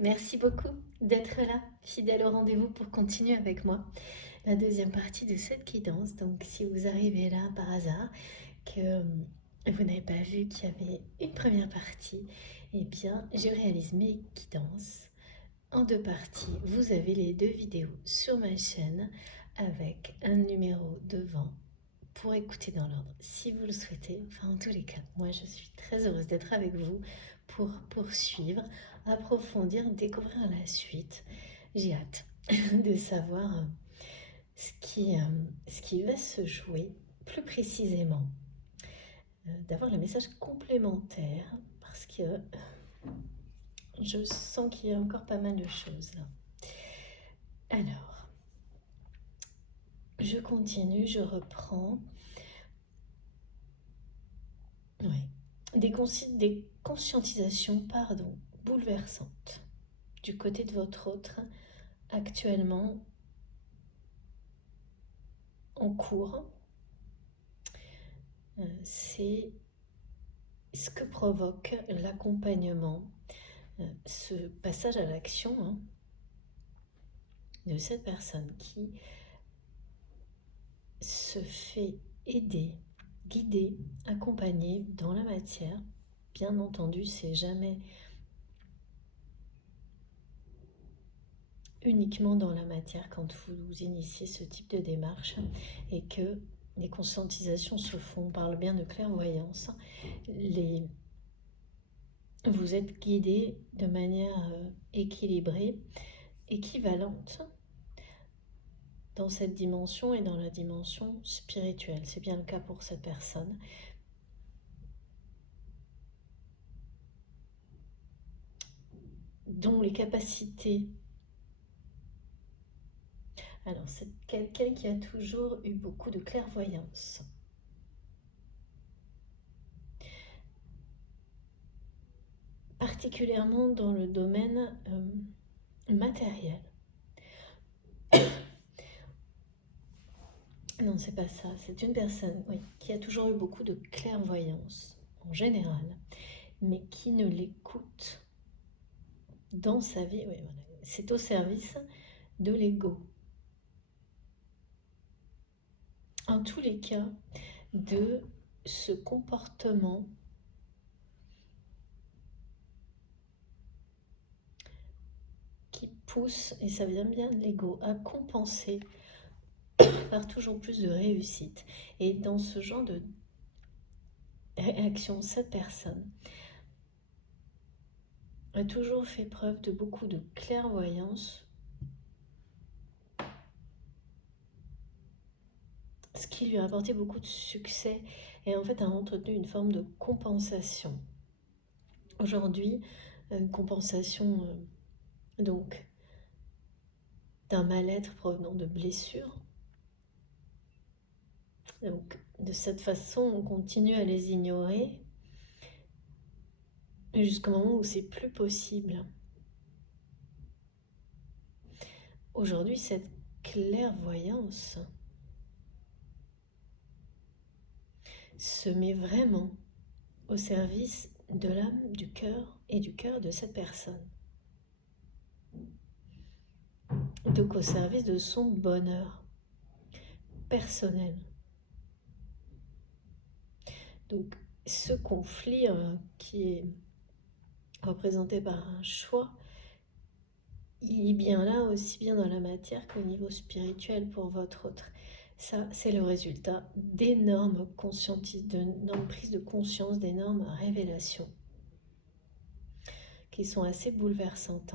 Merci beaucoup d'être là, fidèle au rendez-vous pour continuer avec moi la deuxième partie de cette guidance. Donc, si vous arrivez là par hasard, que vous n'avez pas vu qu'il y avait une première partie, eh bien, je réalise mes guidances en deux parties. Vous avez les deux vidéos sur ma chaîne avec un numéro devant pour écouter dans l'ordre si vous le souhaitez. Enfin, en tous les cas, moi je suis très heureuse d'être avec vous pour poursuivre, approfondir, découvrir la suite. J'ai hâte de savoir ce qui va se jouer plus précisément, d'avoir le message complémentaire parce que je sens qu'il y a encore pas mal de choses là. Alors, je continue, je reprends. Oui. Des conscientisations, bouleversantes du côté de votre autre actuellement en cours. C'est ce que provoque l'accompagnement, ce passage à l'action de cette personne qui se fait aider, guider, accompagner dans la matière. Bien entendu, c'est jamais uniquement dans la matière quand vous initiez ce type de démarche et que les conscientisations se font par le bien de clairvoyance. Vous êtes guidé de manière équilibrée, équivalente dans cette dimension et dans la dimension spirituelle. C'est bien le cas pour cette personne. Dont les capacités... Alors, c'est quelqu'un qui a toujours eu beaucoup de clairvoyance. Particulièrement dans le domaine matériel. Non, c'est pas ça. C'est une personne, oui, qui a toujours eu beaucoup de clairvoyance en général, mais qui ne l'écoute dans sa vie. Oui, voilà. C'est au service de l'ego. En tous les cas, de ce comportement qui pousse, et ça vient bien de l'ego, à compenser par toujours plus de réussite. Et dans ce genre de réaction, cette personne a toujours fait preuve de beaucoup de clairvoyance, ce qui lui a apporté beaucoup de succès et en fait a entretenu une forme de compensation. Aujourd'hui, une compensation donc d'un mal-être provenant de blessures. Donc de cette façon, on continue à les ignorer jusqu'au moment où c'est plus possible. Aujourd'hui, cette clairvoyance se met vraiment au service de l'âme, du cœur et du cœur de cette personne. Donc au service de son bonheur personnel. Donc ce conflit qui est représenté par un choix, il est bien là, aussi bien dans la matière qu'au niveau spirituel pour votre autre. Ça, c'est le résultat d'énormes prises de conscience, d'énormes révélations qui sont assez bouleversantes.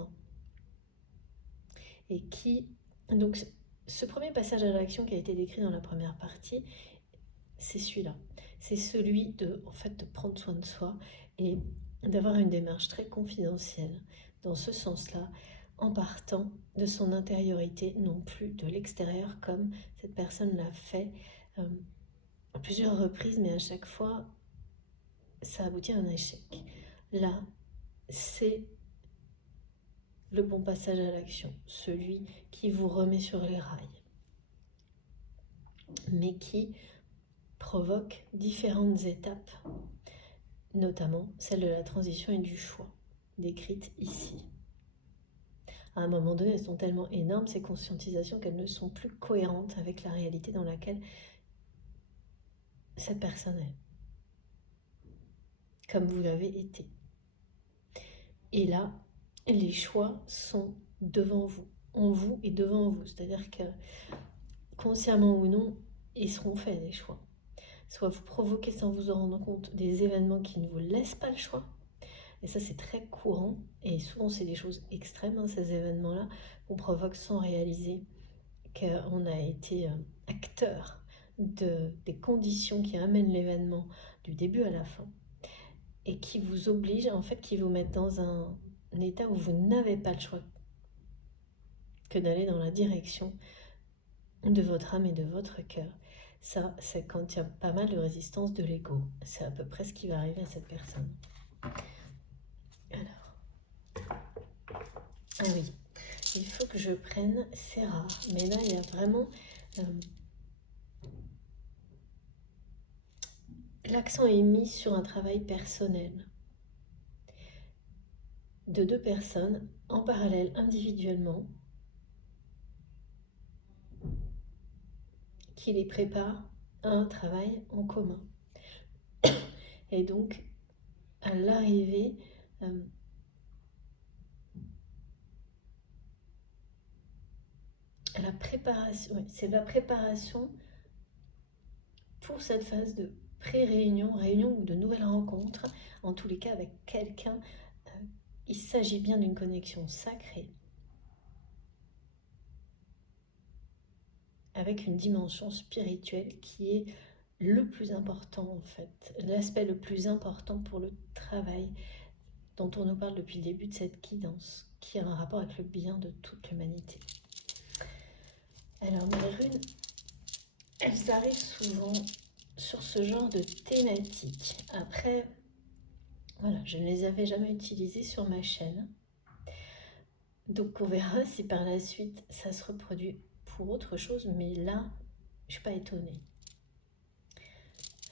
Et qui, donc, ce premier passage à l'action qui a été décrit dans la première partie, c'est celui-là. C'est celui en fait, de prendre soin de soi et d'avoir une démarche très confidentielle dans ce sens-là, en partant de son intériorité, non plus de l'extérieur, comme cette personne l'a fait à plusieurs reprises, mais à chaque fois, ça aboutit à un échec. Là, c'est le bon passage à l'action, celui qui vous remet sur les rails, mais qui provoque différentes étapes, notamment celle de la transition et du choix, décrite ici. à un moment donné, elles sont tellement énormes, ces conscientisations, qu'elles ne sont plus cohérentes avec la réalité dans laquelle cette personne est, comme vous l'avez été. Et là, les choix sont devant vous, en vous et devant vous. C'est-à-dire que, consciemment ou non, ils seront faits, les choix. Soit vous provoquez sans vous en rendre compte des événements qui ne vous laissent pas le choix. Et ça, c'est très courant. Et souvent, c'est des choses extrêmes, hein, ces événements-là, qu'on provoque sans réaliser qu'on a été acteur des conditions qui amènent l'événement du début à la fin. Et qui vous obligent, en fait, qui vous mettent dans un état où vous n'avez pas le choix que d'aller dans la direction de votre âme et de votre cœur. Ça, c'est quand il y a pas mal de résistance de l'ego. C'est à peu près ce qui va arriver à cette personne. Alors, ah oui, il faut que je prenne, c'est rare, mais là, il y a vraiment l'accent est mis sur un travail personnel de deux personnes en parallèle, individuellement, qui les préparent à un travail en commun. Et donc, à l'arrivée, à la préparation, oui, c'est la préparation pour cette phase de pré-réunion, réunion ou de nouvelles rencontres, en tous les cas avec quelqu'un. Il s'agit bien d'une connexion sacrée, avec une dimension spirituelle qui est le plus important en fait, l'aspect le plus important pour le travail dont on nous parle depuis le début de cette guidance, qui a un rapport avec le bien de toute l'humanité. Alors mes runes, elles arrivent souvent sur ce genre de thématique. Après, voilà, je ne les avais jamais utilisées sur ma chaîne. Donc on verra si par la suite ça se reproduit pour autre chose, mais là, je ne suis pas étonnée.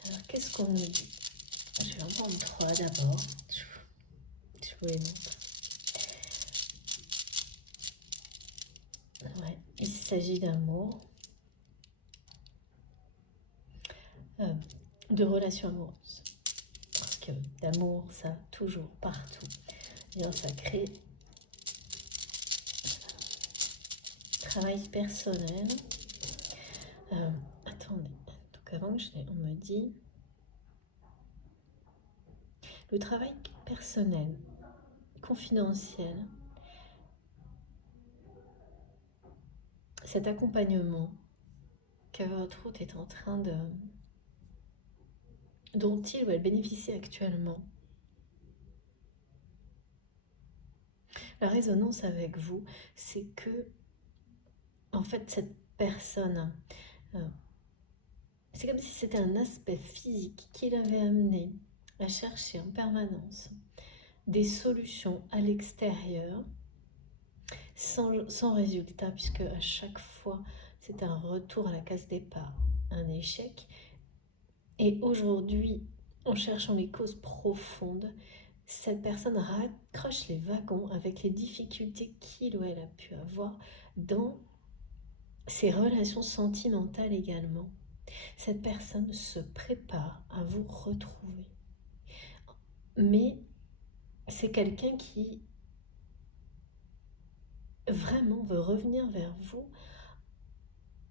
Alors qu'est-ce qu'on nous dit? Je vais en prendre 3 d'abord. Je vous les montre. Ouais, il s'agit d'amour, de relations amoureuses. Parce que d'amour, ça, toujours, partout. Bien, ça crée travail personnel. Attendez, donc avant que on me dit le travail personnel, confidentiel, cet accompagnement que votre hôte est en train dont il ou elle bénéficie actuellement. La résonance avec vous, c'est que, en fait, cette personne, c'est comme si c'était un aspect physique qui l'avait amené à chercher en permanence des solutions à l'extérieur, sans résultat, puisque à chaque fois, c'est un retour à la case départ, un échec. Et aujourd'hui, en cherchant les causes profondes, cette personne raccroche les wagons avec les difficultés qu'il ou elle a pu avoir dans ses relations sentimentales également. Cette personne se prépare à vous retrouver. Mais c'est quelqu'un qui vraiment veut revenir vers vous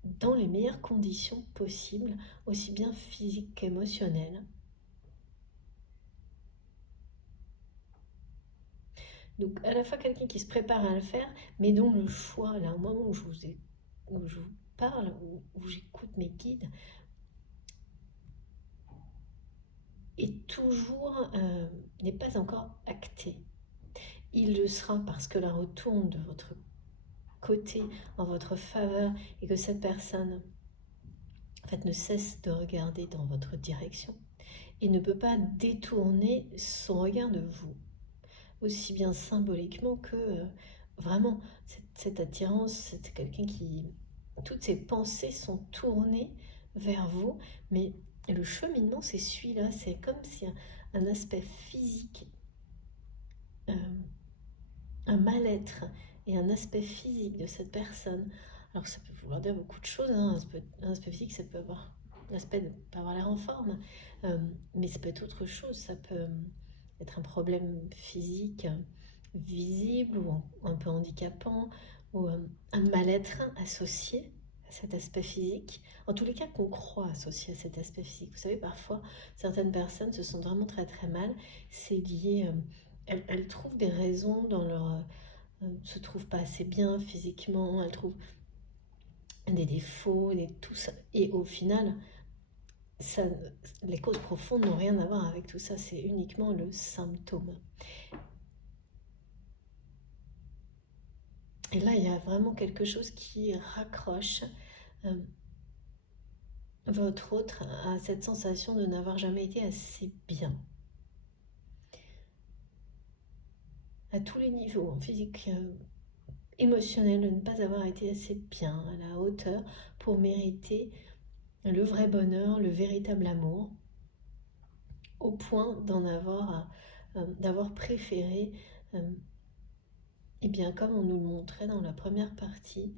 dans les meilleures conditions possibles, aussi bien physiques qu'émotionnelles. Donc à la fois quelqu'un qui se prépare à le faire, mais dont le choix, là au moment où je vous parle, où j'écoute mes guides, est toujours, n'est pas encore acté. Il le sera parce que la retourne de votre côté, en votre faveur, et que cette personne en fait, ne cesse de regarder dans votre direction et ne peut pas détourner son regard de vous, aussi bien symboliquement que vraiment. Cette attirance, c'est quelqu'un qui... Toutes ses pensées sont tournées vers vous, mais le cheminement, c'est celui-là. C'est comme si un aspect physique, un mal-être et un aspect physique de cette personne. Alors ça peut vouloir dire beaucoup de choses, hein. Un aspect physique, ça peut avoir l'aspect de ne pas avoir l'air en forme, mais ça peut être autre chose, ça peut être un problème physique visible ou un peu handicapant, ou un mal-être associé à cet aspect physique, en tous les cas qu'on croit associé à cet aspect physique. Vous savez, parfois, certaines personnes se sentent vraiment très très mal, c'est lié, elles trouvent des raisons dans leur... se trouvent pas assez bien physiquement, elles trouvent des défauts, tout ça, et au final, ça, les causes profondes n'ont rien à voir avec tout ça, c'est uniquement le symptôme. Et là, il y a vraiment quelque chose qui raccroche votre autre à cette sensation de n'avoir jamais été assez bien. À tous les niveaux, en physique, émotionnel, de ne pas avoir été assez bien, à la hauteur, pour mériter le vrai bonheur, le véritable amour, au point d'avoir préféré, et bien comme on nous le montrait dans la première partie,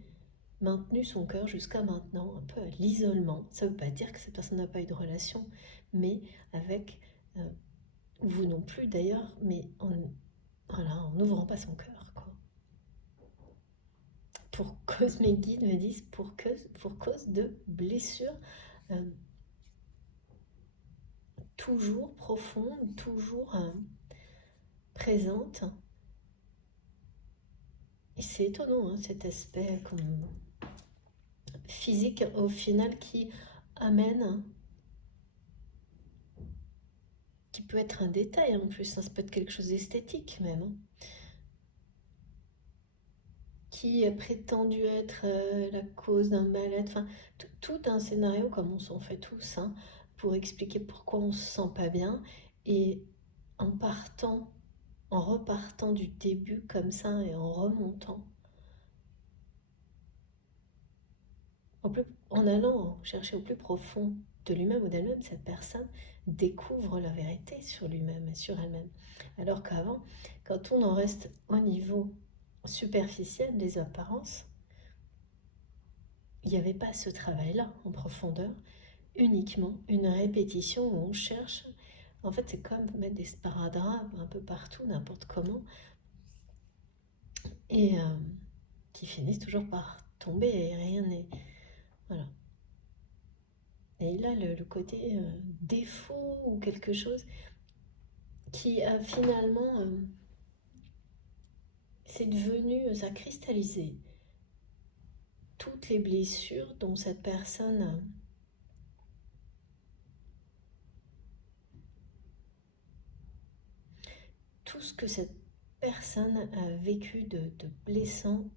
maintenu son cœur jusqu'à maintenant, un peu à l'isolement. Ça ne veut pas dire que cette personne n'a pas eu de relation, mais avec, vous non plus d'ailleurs, mais en n'ouvrant pas son cœur, quoi. Pour cause, mes guides me disent, pour cause de blessures toujours profondes, toujours présentes. Et c'est étonnant, hein, cet aspect comme physique au final qui amène, qui peut être un détail en plus, hein, ça peut être quelque chose d'esthétique même, hein, qui est prétendu être la cause d'un mal-être, enfin tout un scénario comme on s'en fait tous, hein, pour expliquer pourquoi on se sent pas bien, et en repartant du début comme ça et en remontant, en allant chercher au plus profond de lui-même ou d'elle-même, cette personne découvre la vérité sur lui-même et sur elle-même. Alors qu'avant, quand on en reste au niveau superficiel des apparences, il n'y avait pas ce travail-là en profondeur, uniquement une répétition où on cherche. En fait, c'est comme mettre des sparadraps un peu partout, n'importe comment, et qui finissent toujours par tomber et rien n'est... Voilà. Et là, le côté défaut ou quelque chose qui a finalement... c'est devenu, ça a cristallisé toutes les blessures dont cette personne... tout ce que cette personne a vécu de blessant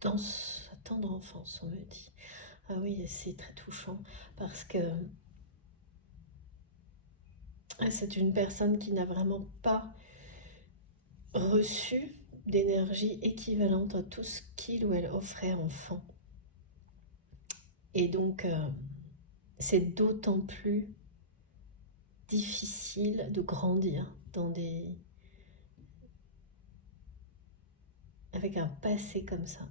dans sa tendre enfance, on me dit. Ah oui, c'est très touchant parce que c'est une personne qui n'a vraiment pas reçu d'énergie équivalente à tout ce qu'il ou elle offrait enfant. Et donc, c'est d'autant plus difficile de grandir avec un passé comme ça.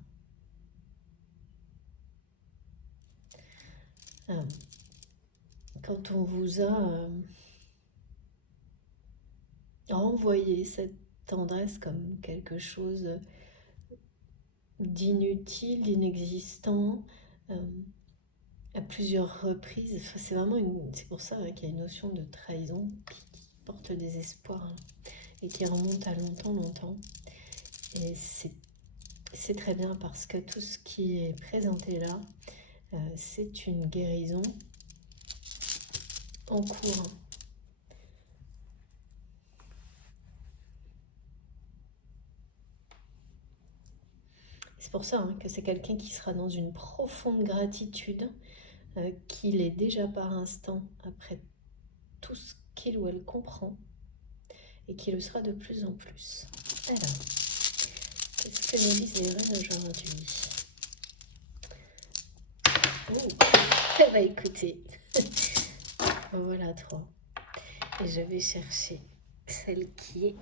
Quand on vous a renvoyé cette tendresse comme quelque chose d'inutile, d'inexistant, à plusieurs reprises, enfin, c'est pour ça qu'il y a une notion de trahison qui porte des espoirs, hein, et qui remonte à longtemps, longtemps. Et c'est très bien parce que tout ce qui est présenté là, c'est une guérison en cours. C'est pour ça, hein, que c'est quelqu'un qui sera dans une profonde gratitude, qu'il est déjà par instant après tout ce qu'il ou elle comprend, et qui le sera de plus en plus. Alors, qu'est-ce que nous disent les reines aujourd'hui? Oh, bah écoutez, voilà 3. Et je vais chercher celle qui est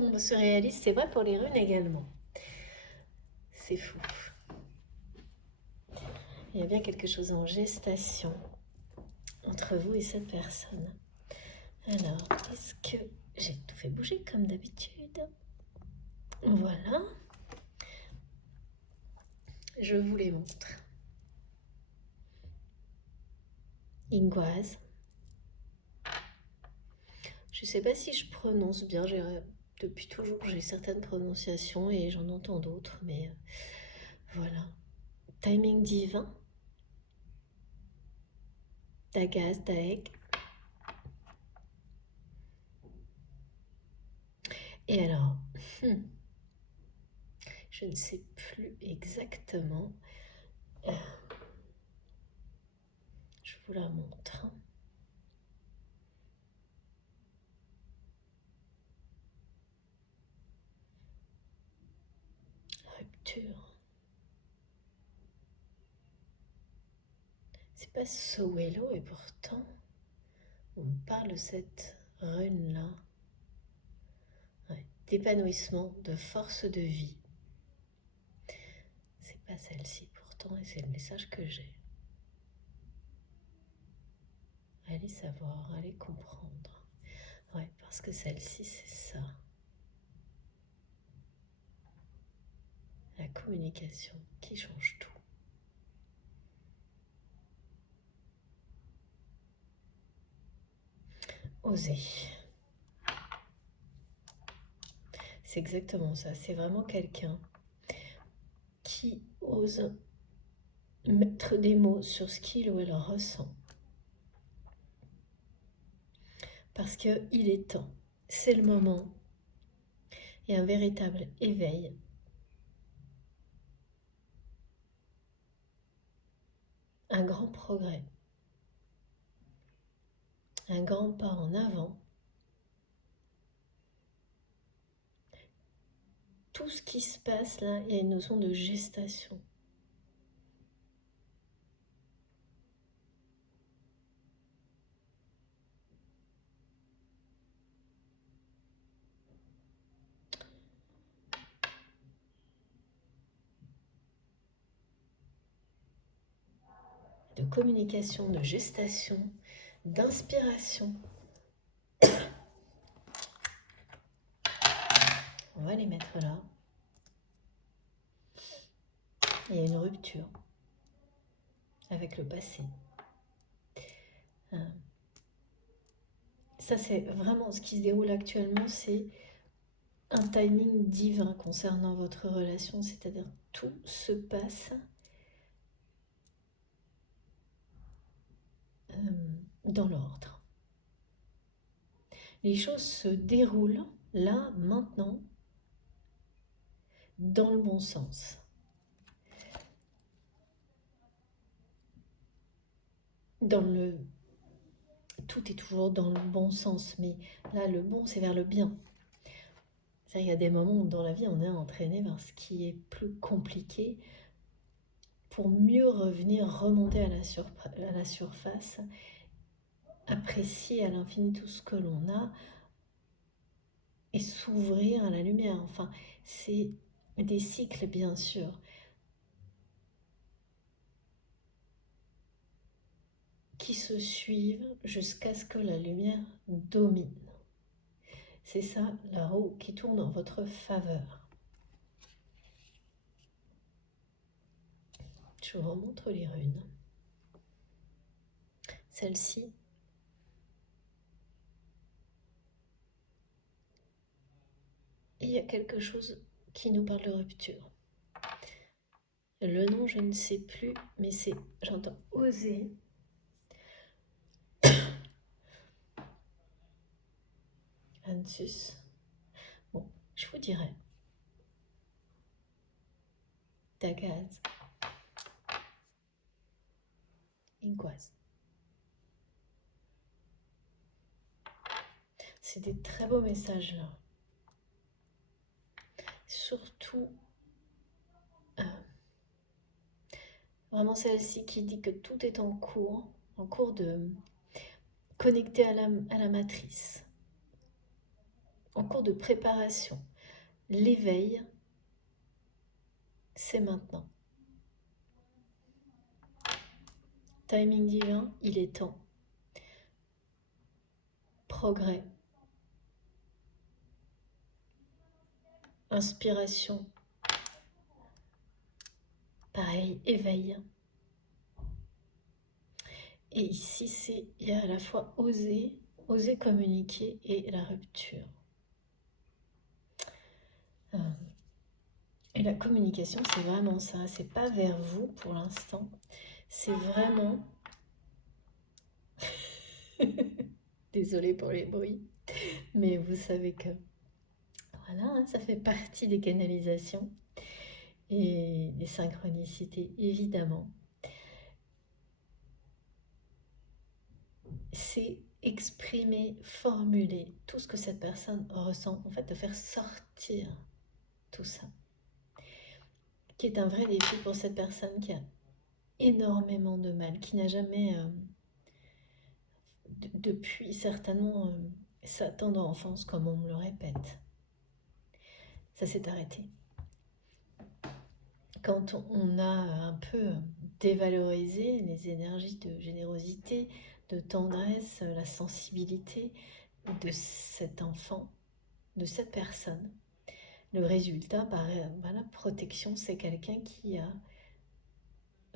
le monde se réalise, c'est vrai pour les runes également. C'est fou. Il y a bien quelque chose en gestation entre vous et cette personne. Alors, est-ce que j'ai tout fait bouger comme d'habitude? Voilà. Je vous les montre. Ingoise. Je ne sais pas si je prononce bien. Depuis toujours, j'ai certaines prononciations et j'en entends d'autres, mais voilà. Timing divin. Dagaz, Daeg. Et alors, je ne sais plus exactement. Je vous la montre. Rupture. C'est pas Sowelo et pourtant on me parle de cette rune-là. Ouais. D'épanouissement, de force de vie. C'est pas celle-ci pourtant et c'est le message que j'ai. Allez savoir, allez comprendre. Ouais, parce que celle-ci c'est ça. La communication qui change tout. Oser. C'est exactement ça. C'est vraiment quelqu'un qui ose mettre des mots sur ce qu'il ou elle ressent. Parce qu'il est temps. C'est le moment. Il y a un véritable éveil. Un grand progrès. Un grand pas en avant. Tout ce qui se passe là, il y a une notion de gestation. De communication, de gestation, d'inspiration. On va les mettre là. Il y a une rupture avec le passé. Ça, c'est vraiment ce qui se déroule actuellement, c'est un timing divin concernant votre relation, c'est-à-dire tout se passe dans l'ordre. Les choses se déroulent là, maintenant, dans le bon sens. Tout est toujours dans le bon sens, mais là, le bon, c'est vers le bien. Il y a des moments où dans la vie, on est entraîné vers ce qui est plus compliqué pour mieux revenir, remonter à la surface, apprécier à l'infini tout ce que l'on a et s'ouvrir à la lumière. Enfin, c'est des cycles, bien sûr, qui se suivent jusqu'à ce que la lumière domine. C'est ça, la roue qui tourne en votre faveur. Je vous remontre les runes. Celle-ci, il y a quelque chose qui nous parle de rupture. Le nom, je ne sais plus, mais j'entends oser. Antus. Bon, je vous dirai. Dagaz. Ingoise. C'est des très beaux messages là. Surtout, vraiment celle-ci qui dit que tout est en cours de connecter à la matrice, en cours de préparation. L'éveil, c'est maintenant. Timing divin, il est temps. Progrès. Inspiration. Pareil, éveil. Et ici, il y a à la fois oser communiquer et la rupture. Et la communication, c'est vraiment ça. C'est pas vers vous pour l'instant. C'est vraiment... Désolée pour les bruits. Mais vous savez que... Voilà, hein, ça fait partie des canalisations. Et des synchronicités, évidemment. C'est exprimer, formuler tout ce que cette personne ressent. En fait, de faire sortir tout ça. Qui est un vrai défi pour cette personne qui a énormément de mal, qui n'a jamais, depuis certainement sa tendre enfance, comme on me le répète, ça s'est arrêté. Quand on a un peu dévalorisé les énergies de générosité, de tendresse, la sensibilité de cet enfant, de cette personne, le résultat, la protection, c'est quelqu'un qui a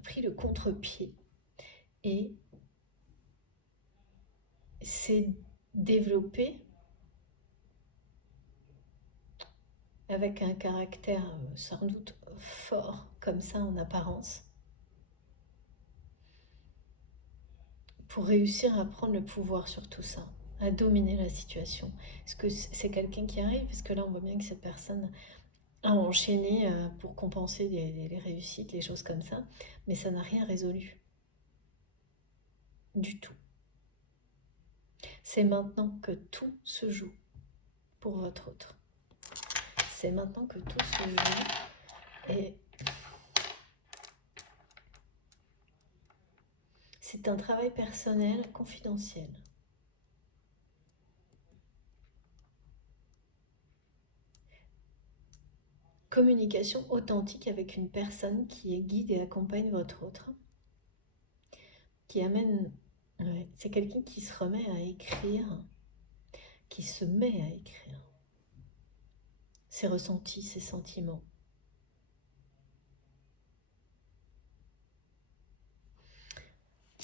pris le contre-pied et s'est développé avec un caractère sans doute fort comme ça en apparence, pour réussir à prendre le pouvoir sur tout ça, à dominer la situation. Est-ce que c'est quelqu'un qui arrive? Parce que là on voit bien que cette personne a enchaîné pour compenser les réussites, les choses comme ça, mais ça n'a rien résolu. Du tout. C'est maintenant que tout se joue pour votre autre. C'est maintenant que tout se joue et c'est un travail personnel confidentiel. Communication authentique avec une personne qui est guide et accompagne votre autre, qui amène... Ouais, c'est quelqu'un qui se remet à écrire, qui se met à écrire ses ressentis, ses sentiments.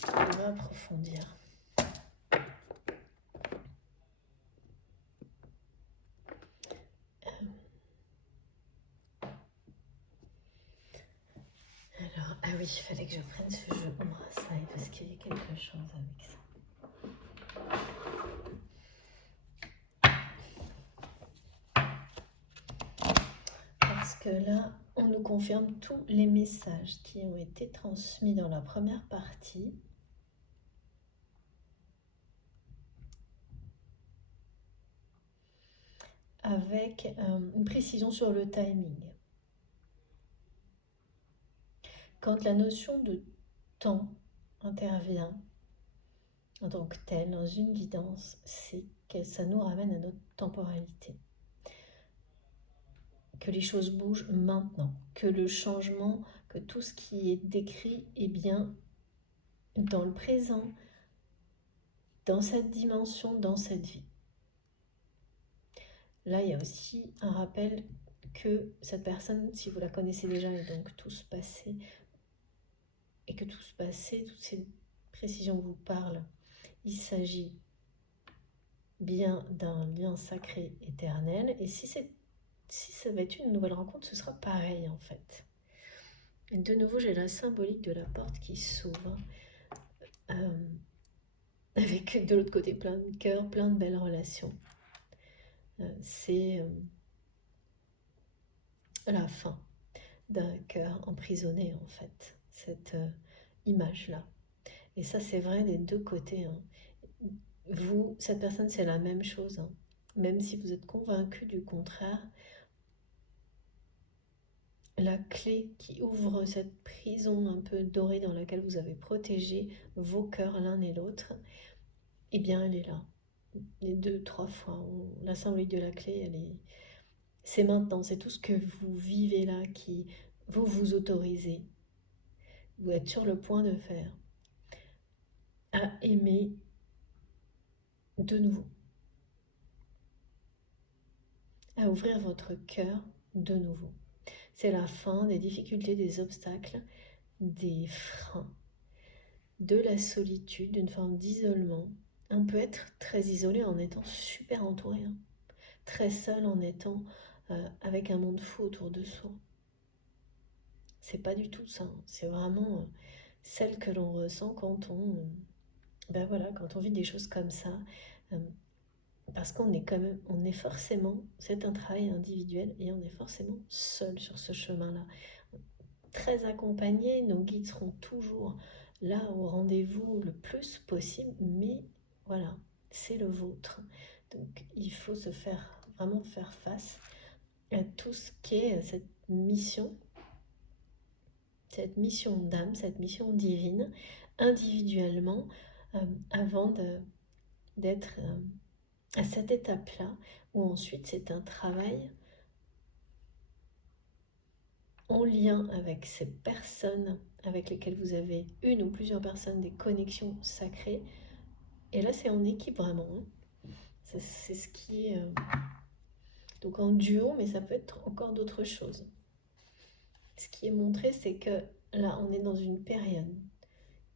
On va approfondir. Alors, ah oui, il fallait que je prenne ce jeu Embrassailles parce qu'il y a quelque chose avec ça. Parce que là, on nous confirme tous les messages qui ont été transmis dans la première partie. Avec une précision sur le timing. Quand la notion de temps intervient en tant que telle dans une guidance, c'est que ça nous ramène à notre temporalité. Que les choses bougent maintenant, que le changement, que tout ce qui est décrit est bien dans le présent, dans cette dimension, dans cette vie. Là, il y a aussi un rappel que cette personne, si vous la connaissez déjà, et donc tout se passé, et que tout se passé, toutes ces précisions vous parlent, il s'agit bien d'un lien sacré éternel, et si ça va être une nouvelle rencontre, ce sera pareil en fait. Et de nouveau, j'ai la symbolique de la porte qui s'ouvre, avec de l'autre côté plein de cœurs, plein de belles relations. C'est la fin d'un cœur emprisonné en fait, cette image-là. Et ça c'est vrai des deux côtés. Hein. Vous, cette personne, c'est la même chose. Hein. Même si vous êtes convaincu du contraire, la clé qui ouvre cette prison un peu dorée dans laquelle vous avez protégé vos cœurs l'un et l'autre, eh bien elle est là. les 2, 3 fois. La symbolique de la clé, c'est maintenant, c'est tout ce que vous vivez là qui vous autorisez, vous êtes sur le point de faire, à aimer de nouveau, à ouvrir votre cœur de nouveau. C'est la fin des difficultés, des obstacles, des freins, de la solitude, d'une forme d'isolement. On peut être très isolé en étant super entouré, hein. Très seul en étant avec un monde fou autour de soi. C'est pas du tout ça, hein. C'est vraiment celle que l'on ressent quand on vit des choses comme ça. Euh, parce qu'on est quand même, on est forcément, c'est un travail individuel et on est forcément seul sur ce chemin-là. Très accompagné, nos guides seront toujours là au rendez-vous le plus possible, mais voilà, c'est le vôtre. Donc il faut vraiment faire face à tout ce qu'est cette mission d'âme, cette mission divine, individuellement, avant d'être à cette étape-là, où ensuite c'est un travail en lien avec ces personnes avec lesquelles vous avez une ou plusieurs personnes, des connexions sacrées. Et là, c'est en équipe vraiment, hein. C'est ce qui est... donc en duo, mais ça peut être encore d'autres choses. Ce qui est montré, c'est que là, on est dans une période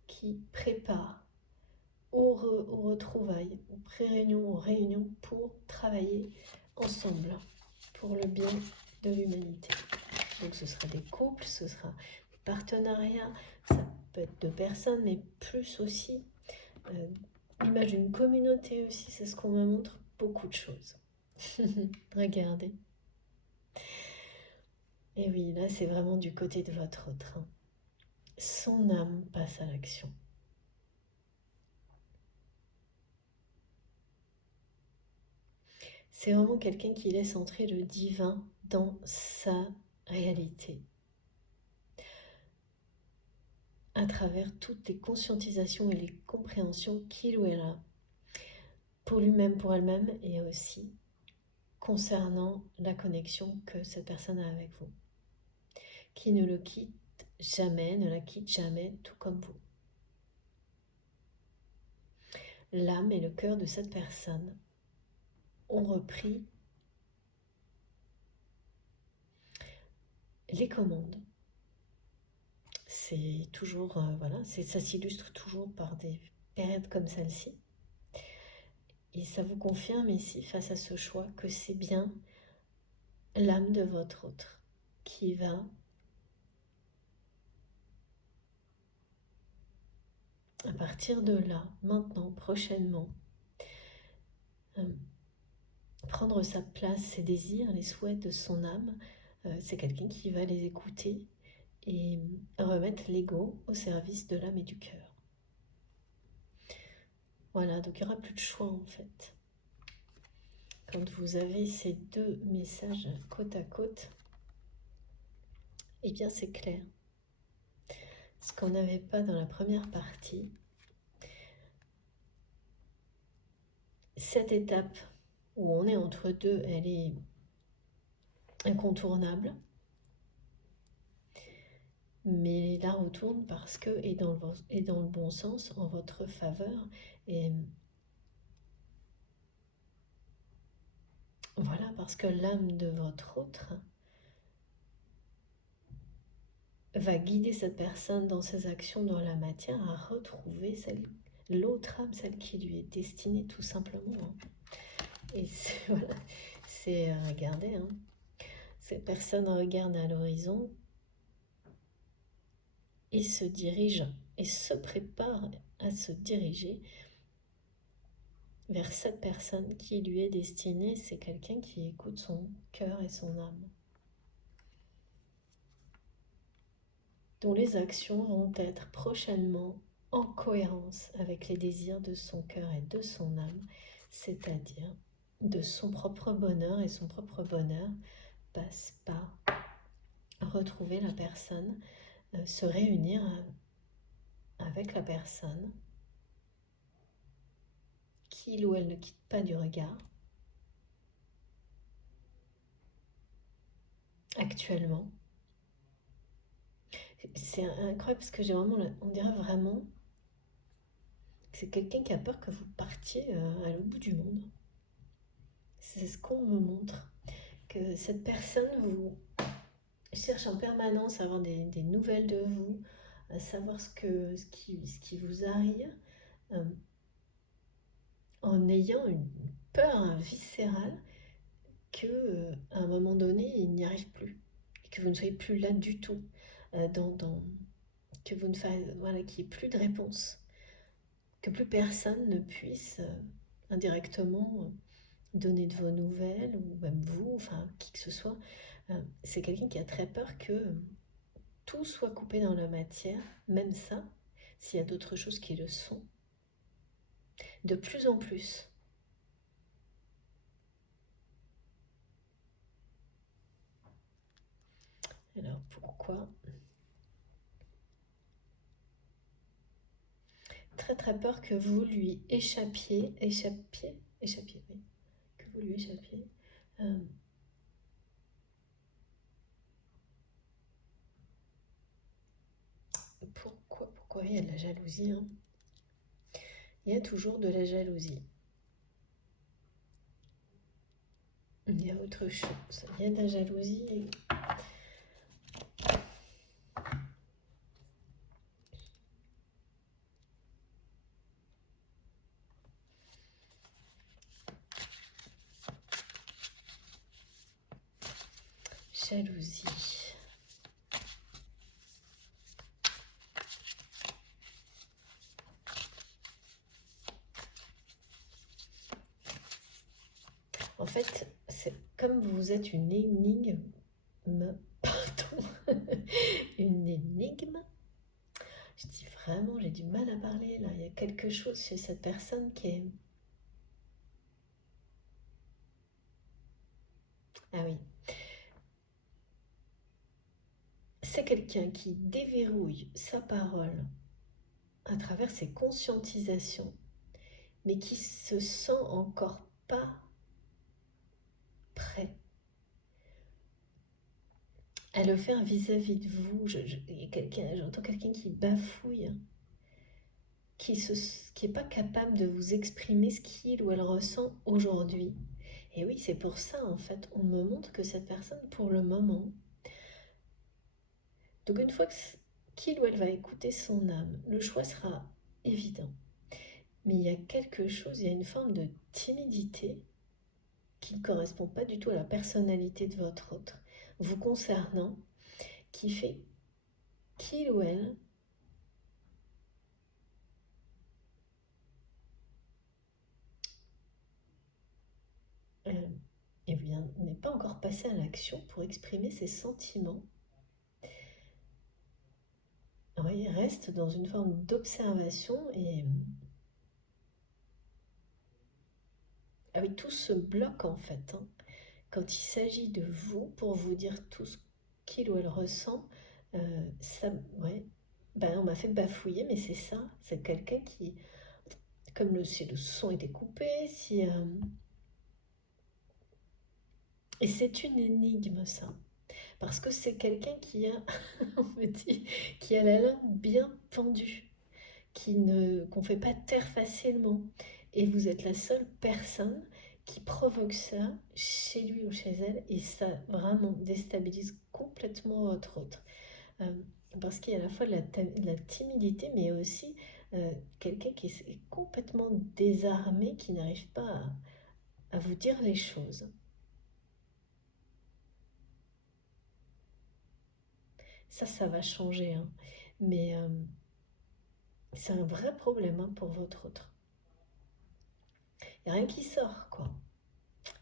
qui prépare aux retrouvailles, aux pré-réunions, aux réunions pour travailler ensemble pour le bien de l'humanité. Donc ce sera des couples, ce sera des partenariats, ça peut être 2 personnes, mais plus aussi l'image d'une communauté aussi, c'est ce qu'on me montre, beaucoup de choses. Regardez. Et oui, là c'est vraiment du côté de votre train. Son âme passe à l'action. C'est vraiment quelqu'un qui laisse entrer le divin dans sa réalité, à travers toutes les conscientisations et les compréhensions qu'il ou elle a, pour lui-même, pour elle-même, et aussi concernant la connexion que cette personne a avec vous, qui ne le quitte jamais, ne la quitte jamais, tout comme vous. L'âme et le cœur de cette personne ont repris les commandes. C'est toujours, ça s'illustre toujours par des périodes comme celle-ci. Et ça vous confirme ici, face à ce choix, que c'est bien l'âme de votre autre qui va à partir de là, maintenant, prochainement, prendre sa place, ses désirs, les souhaits de son âme. C'est quelqu'un qui va les écouter et remettre l'ego au service de l'âme et du cœur. Voilà, donc il n'y aura plus de choix en fait. Quand vous avez ces 2 messages côte à côte, eh bien c'est clair. Ce qu'on n'avait pas dans la première partie, cette étape où on est entre deux, elle est incontournable. Mais la retourne parce que est dans le bon sens, en votre faveur. Et voilà, parce que l'âme de votre autre va guider cette personne dans ses actions dans la matière à retrouver l'autre âme, celle qui lui est destinée tout simplement. Et voilà, regardez, hein, cette personne regarde à l'horizon et se dirige et se prépare à se diriger vers cette personne qui lui est destinée. C'est quelqu'un qui écoute son cœur et son âme, dont les actions vont être prochainement en cohérence avec les désirs de son cœur et de son âme, c'est-à-dire de son propre bonheur. Et son propre bonheur passe par retrouver la personne, se réunir avec la personne qu'il ou elle ne quitte pas du regard actuellement. C'est incroyable parce que j'ai vraiment, on dirait vraiment que c'est quelqu'un qui a peur que vous partiez à l'autre bout du monde. C'est ce qu'on me montre. Que cette personne vous cherche en permanence à avoir des nouvelles de vous, à savoir ce qui vous arrive, euh, en ayant une peur viscérale que à un moment donné, il n'y arrive plus. Et que vous ne soyez plus là du tout. Que vous ne fassiez, voilà, qu'il n'y ait plus de réponse. Que plus personne ne puisse indirectement donner de vos nouvelles, ou même vous, enfin qui que ce soit. C'est quelqu'un qui a très peur que tout soit coupé dans la matière, même ça, s'il y a d'autres choses qui le sont, de plus en plus. Alors pourquoi? Très très peur que vous lui échappiez, oui, que vous lui échappiez. Euh, pourquoi il y a de la jalousie, hein? Il y a toujours de la jalousie. Il y a autre chose. Il y a de la jalousie. Jalousie. En fait, c'est comme vous êtes une énigme. Pardon. Une énigme. Je dis vraiment, j'ai du mal à parler là. Il y a quelque chose chez cette personne qui est... Ah oui. C'est quelqu'un qui déverrouille sa parole à travers ses conscientisations, mais qui se sent encore pas prêt à le faire vis-à-vis de vous. J'entends quelqu'un qui bafouille, qui est pas capable de vous exprimer ce qu'il ou elle ressent aujourd'hui. Et oui, c'est pour ça, en fait, on me montre que cette personne, pour le moment... Donc une fois qu'il ou elle va écouter son âme, le choix sera évident. Mais il y a quelque chose, il y a une forme de timidité qui ne correspond pas du tout à la personnalité de votre autre, vous concernant, qui fait qu'il ou elle eh bien, n'est pas encore passé à l'action pour exprimer ses sentiments. Oui, reste dans une forme d'observation et ah oui, tout se bloque en fait, hein. Quand il s'agit de vous, pour vous dire tout ce qu'il ou elle ressent, ça, ouais, ben, on m'a fait bafouiller, mais c'est ça, c'est quelqu'un qui, comme si le son était coupé, si, et c'est une énigme ça, parce que c'est quelqu'un qui a, on me dit, qui a la langue bien pendue, qu'on ne fait pas taire facilement, et vous êtes la seule personne qui provoque ça chez lui ou chez elle, et ça vraiment déstabilise complètement votre autre. Euh, parce qu'il y a à la fois de la timidité, mais aussi quelqu'un qui est complètement désarmé, qui n'arrive pas à vous dire les choses. Ça va changer, hein. Mais c'est un vrai problème, hein, pour votre autre. Il n'y a rien qui sort, quoi.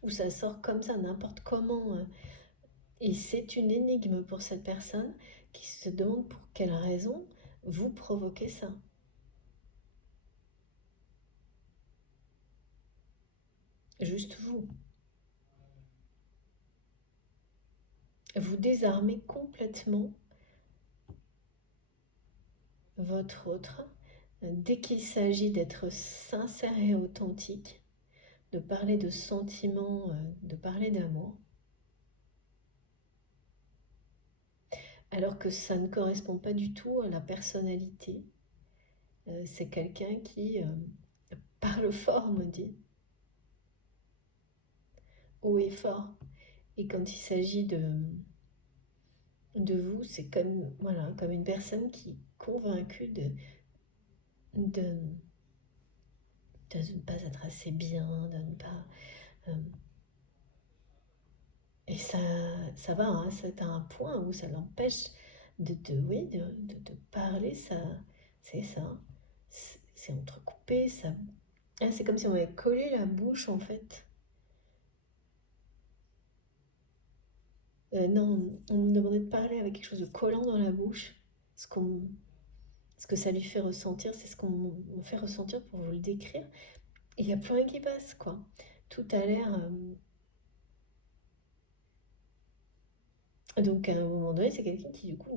Ou ça sort comme ça, n'importe comment. Et c'est une énigme pour cette personne qui se demande pour quelle raison vous provoquez ça. Juste vous. Vous désarmez complètement votre autre. Dès qu'il s'agit d'être sincère et authentique, de parler de sentiments, de parler d'amour, alors que ça ne correspond pas du tout à la personnalité. C'est quelqu'un qui parle fort, on me dit, haut et fort. Et quand il s'agit de vous, c'est comme, voilà, comme une personne qui est convaincue de, de ne pas être assez bien, de ne pas... euh, et ça va, hein, c'est à un point où ça l'empêche oui, de parler, ça, c'est ça. C'est entrecoupé, ça... Ah, c'est comme si on avait collé la bouche, en fait. Non, on me demandait de parler avec quelque chose de collant dans la bouche. Ce qu'on, ce que ça lui fait ressentir, c'est ce qu'on me fait ressentir pour vous le décrire. Et il n'y a plus rien qui passe, quoi. Tout a l'air... Donc, à un moment donné, c'est quelqu'un qui, du coup,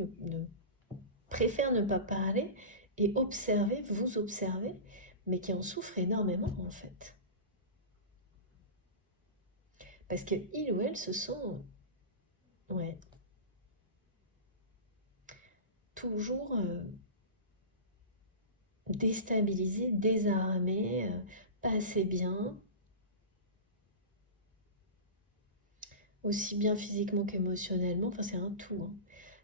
préfère ne pas parler et observer, vous observer, mais qui en souffre énormément, en fait. Parce que il ou elle se sent, ouais, toujours déstabilisé, désarmé, pas assez bien, aussi bien physiquement qu'émotionnellement. Enfin, c'est un tout, hein.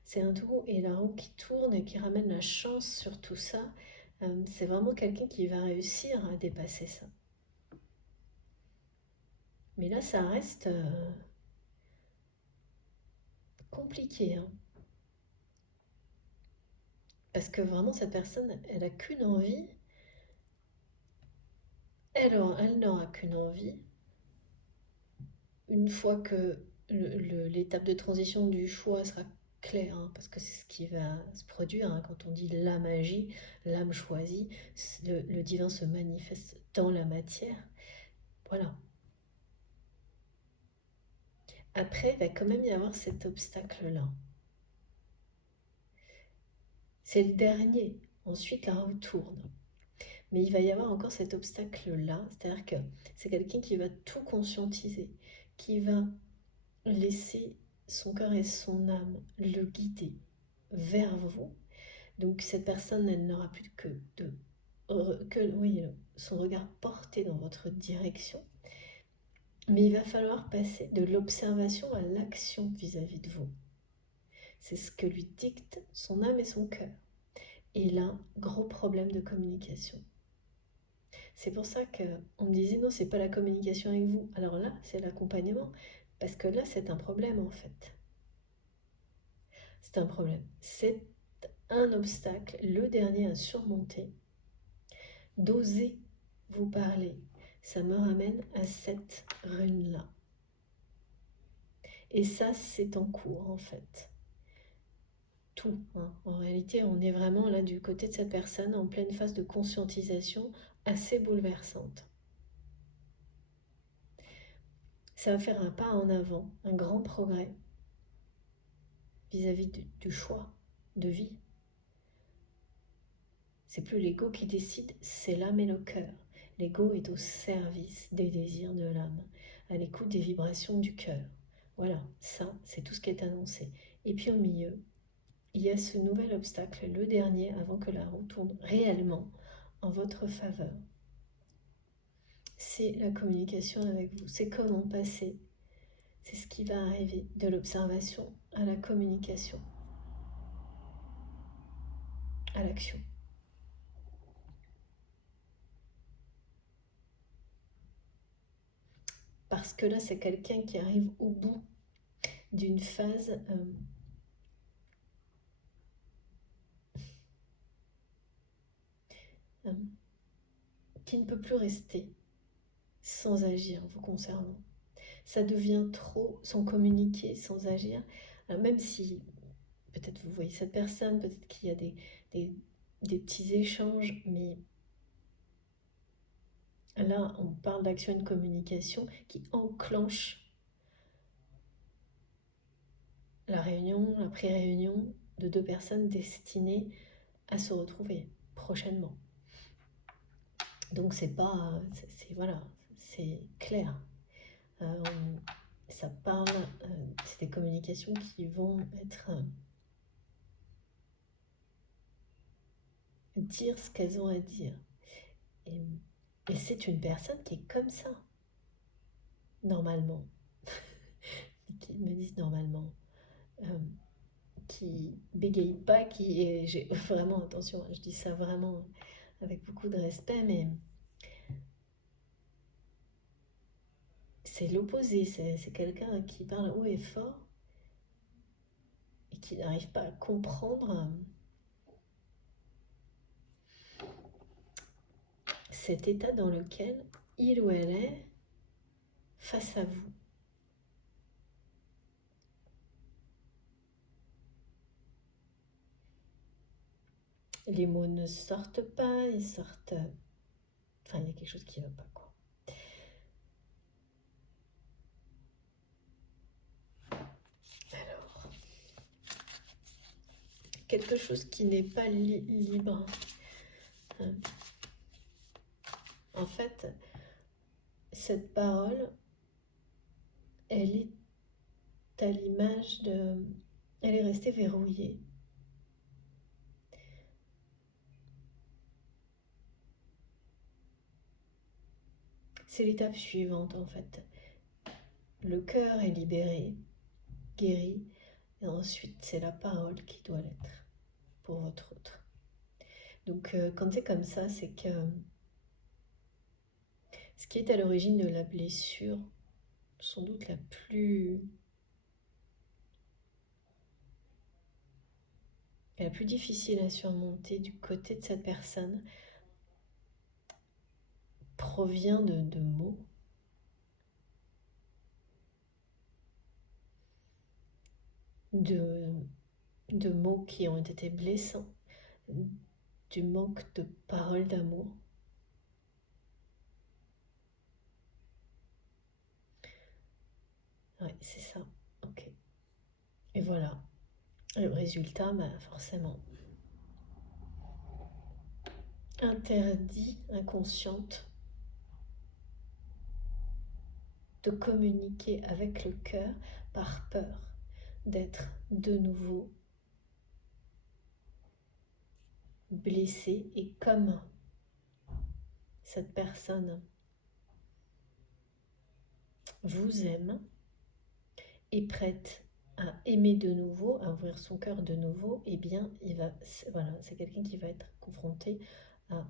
C'est un tout. Et la roue qui tourne et qui ramène la chance sur tout ça, c'est vraiment quelqu'un qui va réussir à dépasser ça. Mais là, ça reste compliqué, hein. Parce que vraiment, cette personne, elle a qu'une envie. Elle n'aura qu'une envie. Une fois que l'étape de transition du choix sera claire, hein, parce que c'est ce qui va se produire, hein, quand on dit la magie, l'âme choisie, le divin se manifeste dans la matière. Voilà. Après, il va quand même y avoir cet obstacle-là. C'est le dernier. Ensuite, la roue tourne. Mais il va y avoir encore cet obstacle-là, c'est-à-dire que c'est quelqu'un qui va tout conscientiser, qui va laisser son cœur et son âme le guider vers vous. Donc cette personne, elle n'aura plus oui, son regard porté dans votre direction. Mais il va falloir passer de l'observation à l'action vis-à-vis de vous. C'est ce que lui dicte son âme et son cœur. Et là, gros problème de communication. C'est pour ça qu'on me disait non, c'est pas la communication avec vous. Alors là, c'est l'accompagnement. Parce que là, c'est un problème en fait. C'est un problème. C'est un obstacle, le dernier à surmonter. D'oser vous parler. Ça me ramène à cette rune-là. Et ça, c'est en cours en fait. Tout, hein. En réalité, on est vraiment là du côté de cette personne en pleine phase de conscientisation assez bouleversante. Ça va faire un pas en avant, un grand progrès vis-à-vis du choix de vie. C'est plus l'ego qui décide, c'est l'âme et le cœur. L'ego est au service des désirs de l'âme, à l'écoute des vibrations du cœur. Voilà, ça, c'est tout ce qui est annoncé. Et puis au milieu, il y a ce nouvel obstacle, le dernier, avant que la roue tourne réellement en votre faveur. C'est la communication avec vous. C'est comment passer. C'est ce qui va arriver de l'observation à la communication, à l'action. Parce que là, c'est quelqu'un qui arrive au bout d'une phase qui ne peut plus rester sans agir vous concernant. Ça devient trop sans communiquer, sans agir. Alors même si peut-être vous voyez cette personne, peut-être qu'il y a des petits échanges, mais là on parle d'action et de communication qui enclenche la réunion, la pré-réunion de deux personnes destinées à se retrouver prochainement. Donc c'est pas, voilà, c'est clair. Ça parle, c'est des communications qui vont être dire ce qu'elles ont à dire. Et c'est une personne qui est comme ça, normalement, qui me disent normalement, euh, qui bégaye pas, qui est, j'ai vraiment attention, je dis ça vraiment avec beaucoup de respect, mais c'est l'opposé, c'est quelqu'un qui parle haut et fort et qui n'arrive pas à comprendre cet état dans lequel il ou elle est face à vous. Les mots ne sortent pas, ils sortent... Enfin, il y a quelque chose qui ne va pas, quoi. Alors, quelque chose qui n'est pas libre. En fait, cette parole, elle est à l'image de... Elle est restée verrouillée. C'est l'étape suivante, en fait. Le cœur est libéré, guéri, et ensuite c'est la parole qui doit l'être pour votre autre. Donc quand c'est comme ça, c'est que ce qui est à l'origine de la blessure, sans doute la plus difficile à surmonter du côté de cette personne, provient de mots. De mots qui ont été blessants, du manque de paroles d'amour. Ouais, c'est ça. Ok. Et voilà. Le résultat, bah, forcément. Interdit, inconsciente, de communiquer avec le cœur par peur d'être de nouveau blessé. Et comme cette personne vous aime, est prête à aimer de nouveau, à ouvrir son cœur de nouveau, eh bien, voilà, c'est quelqu'un qui va être confronté à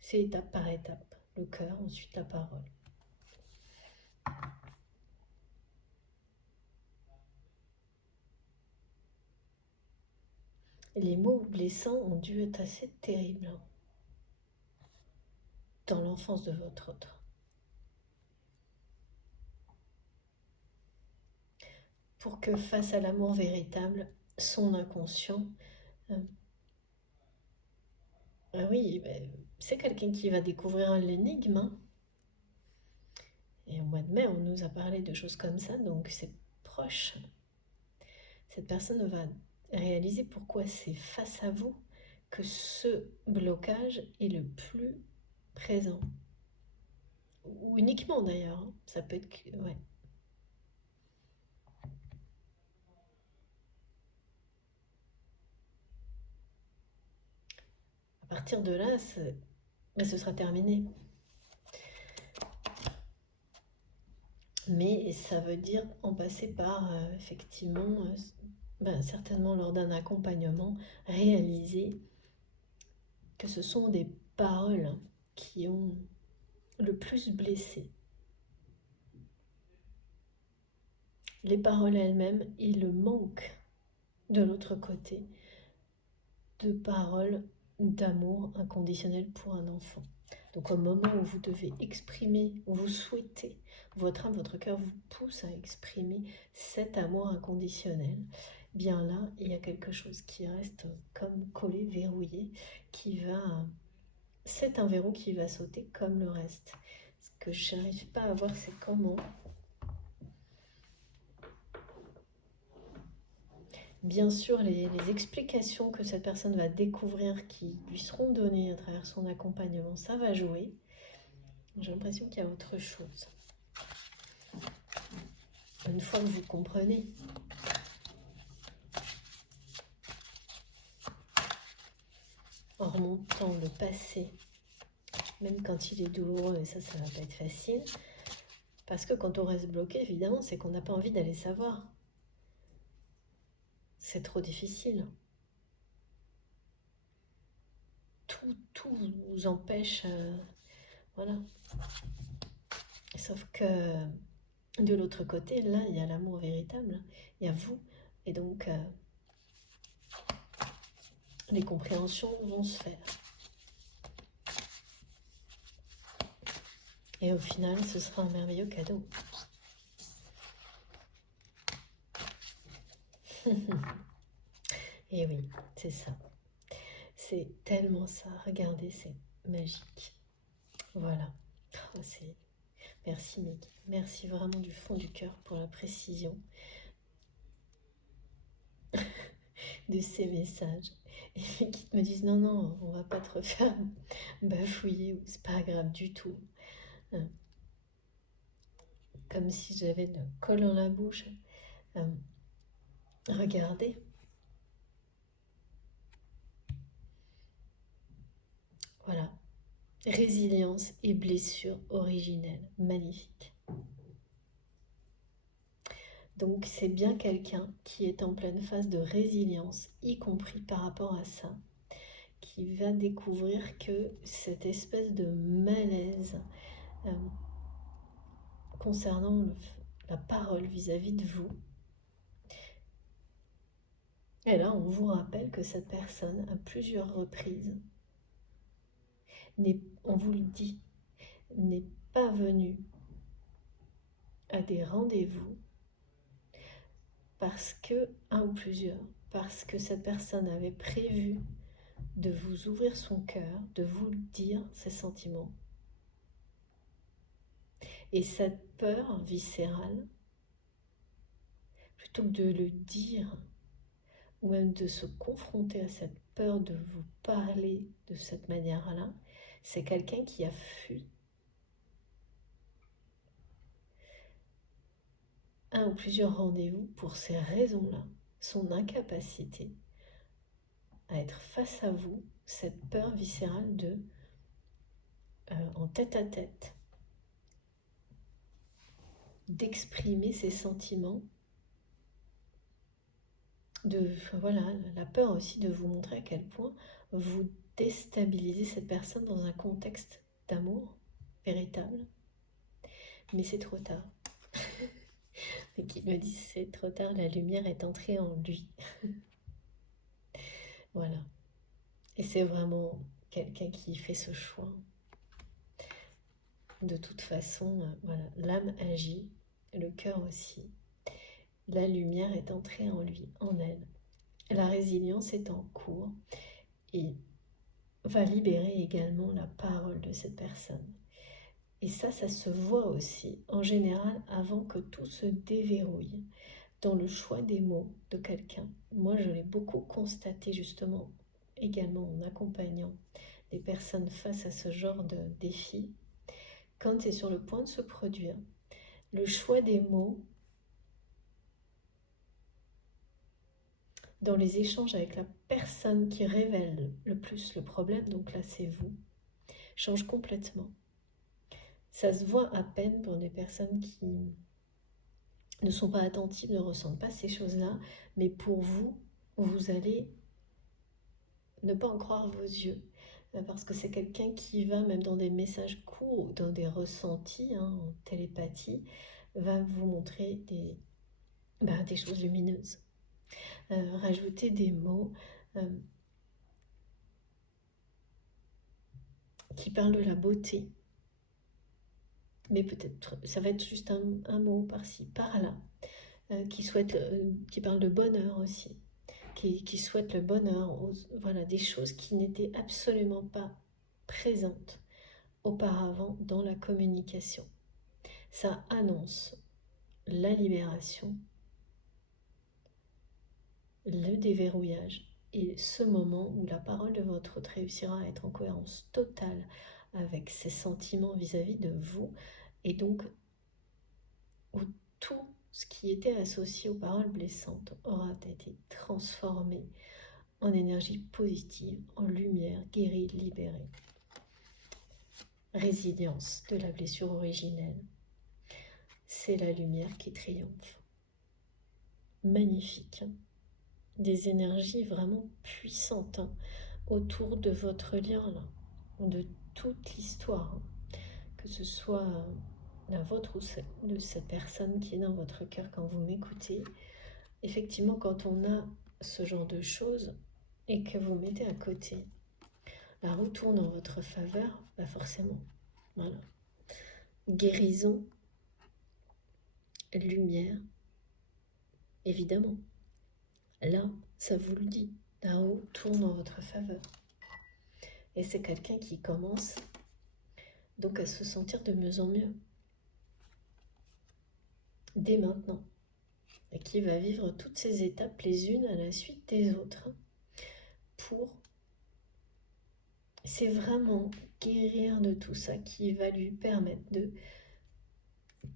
c'est étape par étape. Le cœur, ensuite la parole. Les mots blessants ont dû être assez terribles dans l'enfance de votre autre. Pour que face à l'amour véritable, son inconscient, ah oui, c'est quelqu'un qui va découvrir l'énigme. Hein. Et au mois de mai, on nous a parlé de choses comme ça, donc c'est proche. Cette personne va réaliser pourquoi c'est face à vous que ce blocage est le plus présent. Ou uniquement d'ailleurs, hein. Ça peut être... Ouais. À partir de là, ce sera terminé. Mais ça veut dire en passer par, effectivement, certainement lors d'un accompagnement, réaliser que ce sont des paroles qui ont le plus blessé. Les paroles elles-mêmes et le manque de l'autre côté de paroles d'amour inconditionnel pour un enfant. Donc au moment où vous devez exprimer, où vous souhaitez, votre âme, votre cœur vous pousse à exprimer cet amour inconditionnel, bien là, il y a quelque chose qui reste comme collé, verrouillé, qui va... C'est un verrou qui va sauter comme le reste. Ce que je n'arrive pas à voir, c'est comment Bien sûr, les explications que cette personne va découvrir, qui lui seront données à travers son accompagnement, ça va jouer. J'ai l'impression qu'il y a autre chose. Une fois que vous comprenez, en remontant le passé, même quand il est douloureux, et ça va pas être facile, parce que quand on reste bloqué, évidemment, c'est qu'on n'a pas envie d'aller savoir. C'est trop difficile. Tout vous empêche, voilà. Sauf que de l'autre côté, là, il y a l'amour véritable, il y a vous, et donc les compréhensions vont se faire. Et au final, ce sera un merveilleux cadeau. Et oui, c'est ça. C'est tellement ça. Regardez, c'est magique. Voilà. Oh, merci Nick. Merci vraiment du fond du cœur pour la précision de ces messages. Et qui me disent non, non, on va pas te refaire bafouiller, ou c'est pas grave du tout. Comme si j'avais de colle dans la bouche. Regardez. Voilà. Résilience et blessure originelle. Magnifique. Donc c'est bien quelqu'un qui est en pleine phase de résilience, y compris par rapport à ça, qui va découvrir que cette espèce de malaise concernant la parole vis-à-vis de vous. Et là, on vous rappelle que cette personne, à plusieurs reprises, on vous le dit, n'est pas venue à des rendez-vous parce que, un ou plusieurs, parce que cette personne avait prévu de vous ouvrir son cœur, de vous dire ses sentiments. Et cette peur viscérale, plutôt que de le dire, ou même de se confronter à cette peur de vous parler de cette manière-là, c'est quelqu'un qui a fui un ou plusieurs rendez-vous pour ces raisons-là, son incapacité à être face à vous, cette peur viscérale de, en tête à tête, d'exprimer ses sentiments, voilà, la peur aussi de vous montrer à quel point vous déstabilisez cette personne dans un contexte d'amour véritable. Mais c'est trop tard. Et qu'il me dit c'est trop tard, la lumière est entrée en lui. Voilà. Et c'est vraiment quelqu'un qui fait ce choix. De toute façon, voilà, l'âme agit, le cœur aussi. La lumière est entrée en lui, en elle. La résilience est en cours et va libérer également la parole de cette personne. Et ça se voit aussi, en général, avant que tout se déverrouille, dans le choix des mots de quelqu'un. Moi, je l'ai beaucoup constaté justement, également en accompagnant des personnes face à ce genre de défi. Quand c'est sur le point de se produire, le choix des mots, dans les échanges avec la personne qui révèle le plus le problème, donc là c'est vous, change complètement. Ça se voit à peine pour des personnes qui ne sont pas attentives, ne ressentent pas ces choses-là, mais pour vous, vous allez ne pas en croire vos yeux, parce que c'est quelqu'un qui va, même dans des messages courts, dans des ressentis, en télépathie, va vous montrer des choses lumineuses. Rajouter des mots qui parlent de la beauté. Mais peut-être, ça va être juste un mot par-ci, par-là, qui parle de bonheur aussi, qui souhaite le bonheur, voilà, des choses qui n'étaient absolument pas présentes auparavant dans la communication. Ça annonce la libération, le déverrouillage et ce moment où la parole de votre hôte réussira à être en cohérence totale avec ses sentiments vis-à-vis de vous, et donc où tout ce qui était associé aux paroles blessantes aura été transformé en énergie positive, en lumière, guérie, libérée. Résilience de la blessure originelle. C'est la lumière qui triomphe. Magnifique. Des énergies vraiment puissantes autour de votre lien, là, de toute l'histoire, que ce soit la vôtre ou celle de cette personne qui est dans votre cœur quand vous m'écoutez. Effectivement, quand on a ce genre de choses et que vous mettez à côté, la roue tourne en votre faveur, forcément, voilà. Guérison, lumière, évidemment. Là, ça vous le dit, la roue tourne en votre faveur. Et c'est quelqu'un qui commence donc à se sentir de mieux en mieux, dès maintenant, et qui va vivre toutes ces étapes les unes à la suite des autres, pour, c'est vraiment guérir de tout ça qui va lui permettre de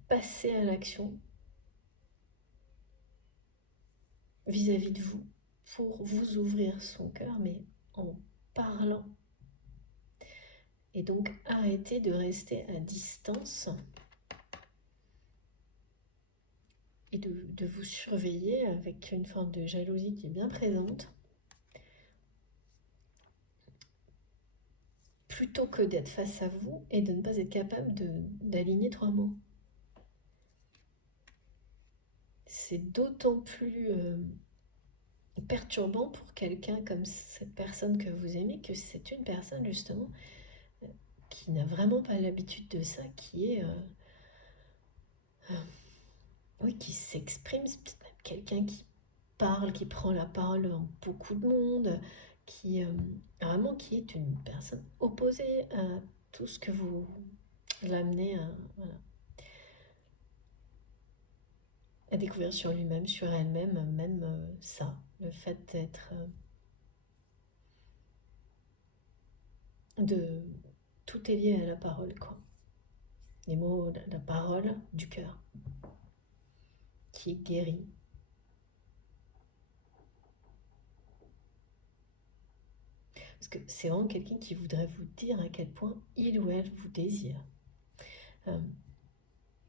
passer à l'action vis-à-vis de vous, pour vous ouvrir son cœur, mais en parlant. Et donc arrêtez de rester à distance et de vous surveiller avec une forme de jalousie qui est bien présente, plutôt que d'être face à vous et de ne pas être capable d'aligner trois mots. C'est d'autant plus perturbant pour quelqu'un comme cette personne que vous aimez, que c'est une personne justement qui n'a vraiment pas l'habitude de ça, qui est oui, qui s'exprime, c'est peut-être même quelqu'un qui parle, qui prend la parole en beaucoup de monde, qui vraiment qui est une personne opposée à tout ce que vous l'amenez voilà, à découvrir sur lui-même, sur elle-même, même ça, le fait d'être de tout est lié à la parole, quoi. Les mots, la parole du cœur qui est guérie. Parce que c'est vraiment quelqu'un qui voudrait vous dire à quel point il ou elle vous désire,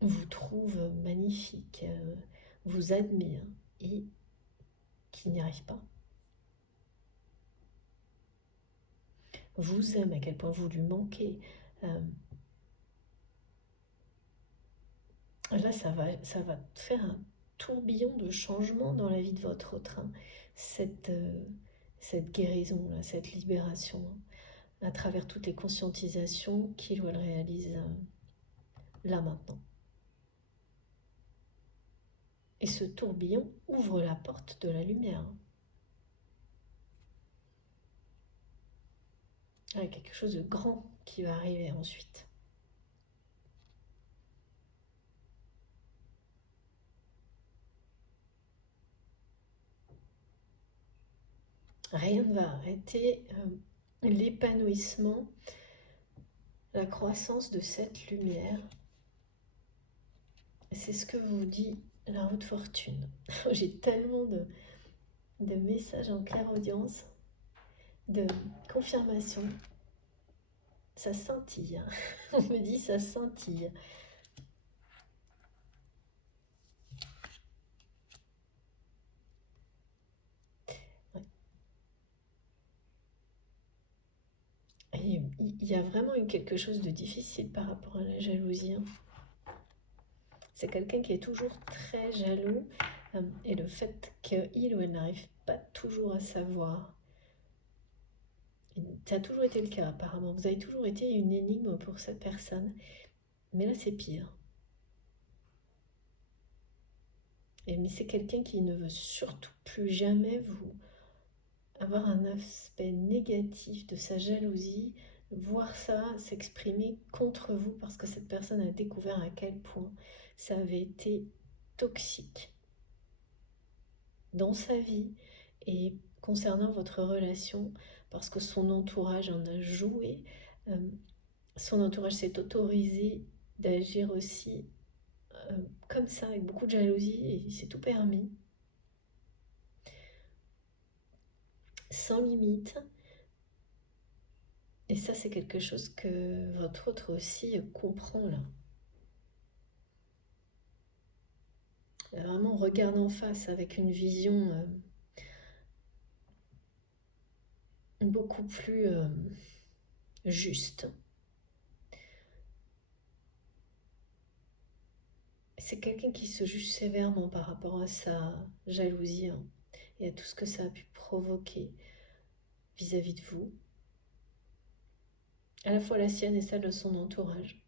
vous trouve magnifique, vous admire et qui n'y arrive pas. Vous aime, à quel point vous lui manquez. Là, ça va faire un tourbillon de changements dans la vie de votre autre, cette guérison, là, cette libération, à travers toutes les conscientisations qu'il ou elle réalise là maintenant. Et ce tourbillon ouvre la porte de la lumière. Il y a quelque chose de grand qui va arriver ensuite. Rien ne va arrêter l'épanouissement, la croissance de cette lumière. C'est ce que vous dit la haute fortune. J'ai tellement de messages en clairaudience, de confirmation. Ça scintille. On me dit ça scintille. Ouais. Et il y a vraiment eu quelque chose de difficile par rapport à la jalousie. C'est quelqu'un qui est toujours très jaloux, et le fait qu'il ou elle n'arrive pas toujours à savoir. Ça a toujours été le cas apparemment. Vous avez toujours été une énigme pour cette personne. Mais là c'est pire. Mais c'est quelqu'un qui ne veut surtout plus jamais vous avoir un aspect négatif de sa jalousie, voir ça s'exprimer contre vous parce que cette personne a découvert à quel point ça avait été toxique dans sa vie Et concernant votre relation, parce que son entourage en a joué, euh, son entourage s'est autorisé d'agir aussi comme ça, avec beaucoup de jalousie, et il s'est tout permis, sans limite. Et ça, c'est quelque chose que votre autre aussi comprend là. Vraiment, regarde en face avec une vision beaucoup plus juste. C'est quelqu'un qui se juge sévèrement par rapport à sa jalousie, hein, et à tout ce que ça a pu provoquer vis-à-vis de vous, à la fois la sienne et celle de son entourage.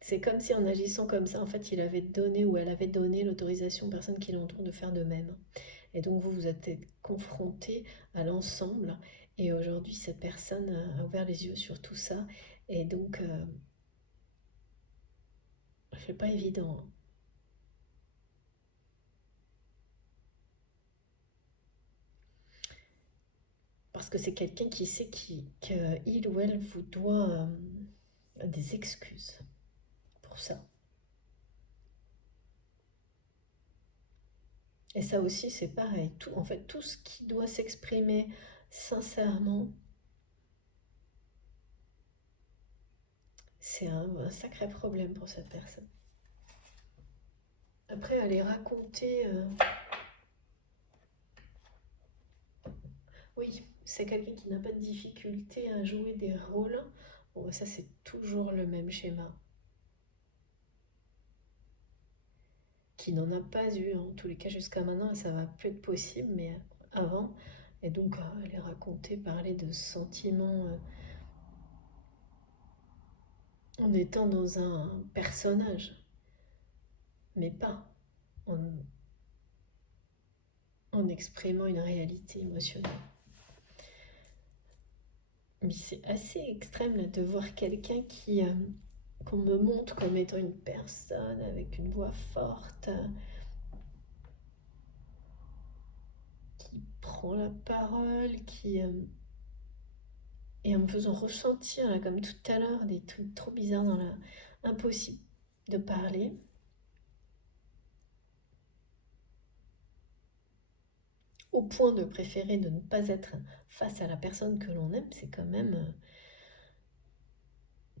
C'est comme si en agissant comme ça, en fait, il avait donné ou elle avait donné l'autorisation aux personnes qui l'entourent de faire de même. Et donc vous vous êtes confronté à l'ensemble. Et aujourd'hui, cette personne a ouvert les yeux sur tout ça. Et donc, c'est pas évident, hein. Parce que c'est quelqu'un qui sait qu'il ou elle vous doit des excuses pour ça. Et ça aussi, c'est pareil. Tout, en fait, tout ce qui doit s'exprimer sincèrement, c'est un sacré problème pour cette personne. Après, aller raconter... oui, c'est quelqu'un qui n'a pas de difficulté à jouer des rôles. Bon, ça, c'est toujours le même schéma. Qui n'en a pas eu, en tous les cas jusqu'à maintenant, et ça va plus être possible, mais avant. Et donc, aller raconter, parler de sentiments en étant dans un personnage, mais pas en, en exprimant une réalité émotionnelle. Mais c'est assez extrême là, de voir quelqu'un qu'on me montre comme étant une personne avec une voix forte, qui prend la parole, et en me faisant ressentir, là, comme tout à l'heure, des trucs trop bizarres dans la... Impossible de parler. Au point de préférer de ne pas être face à la personne que l'on aime, c'est quand même...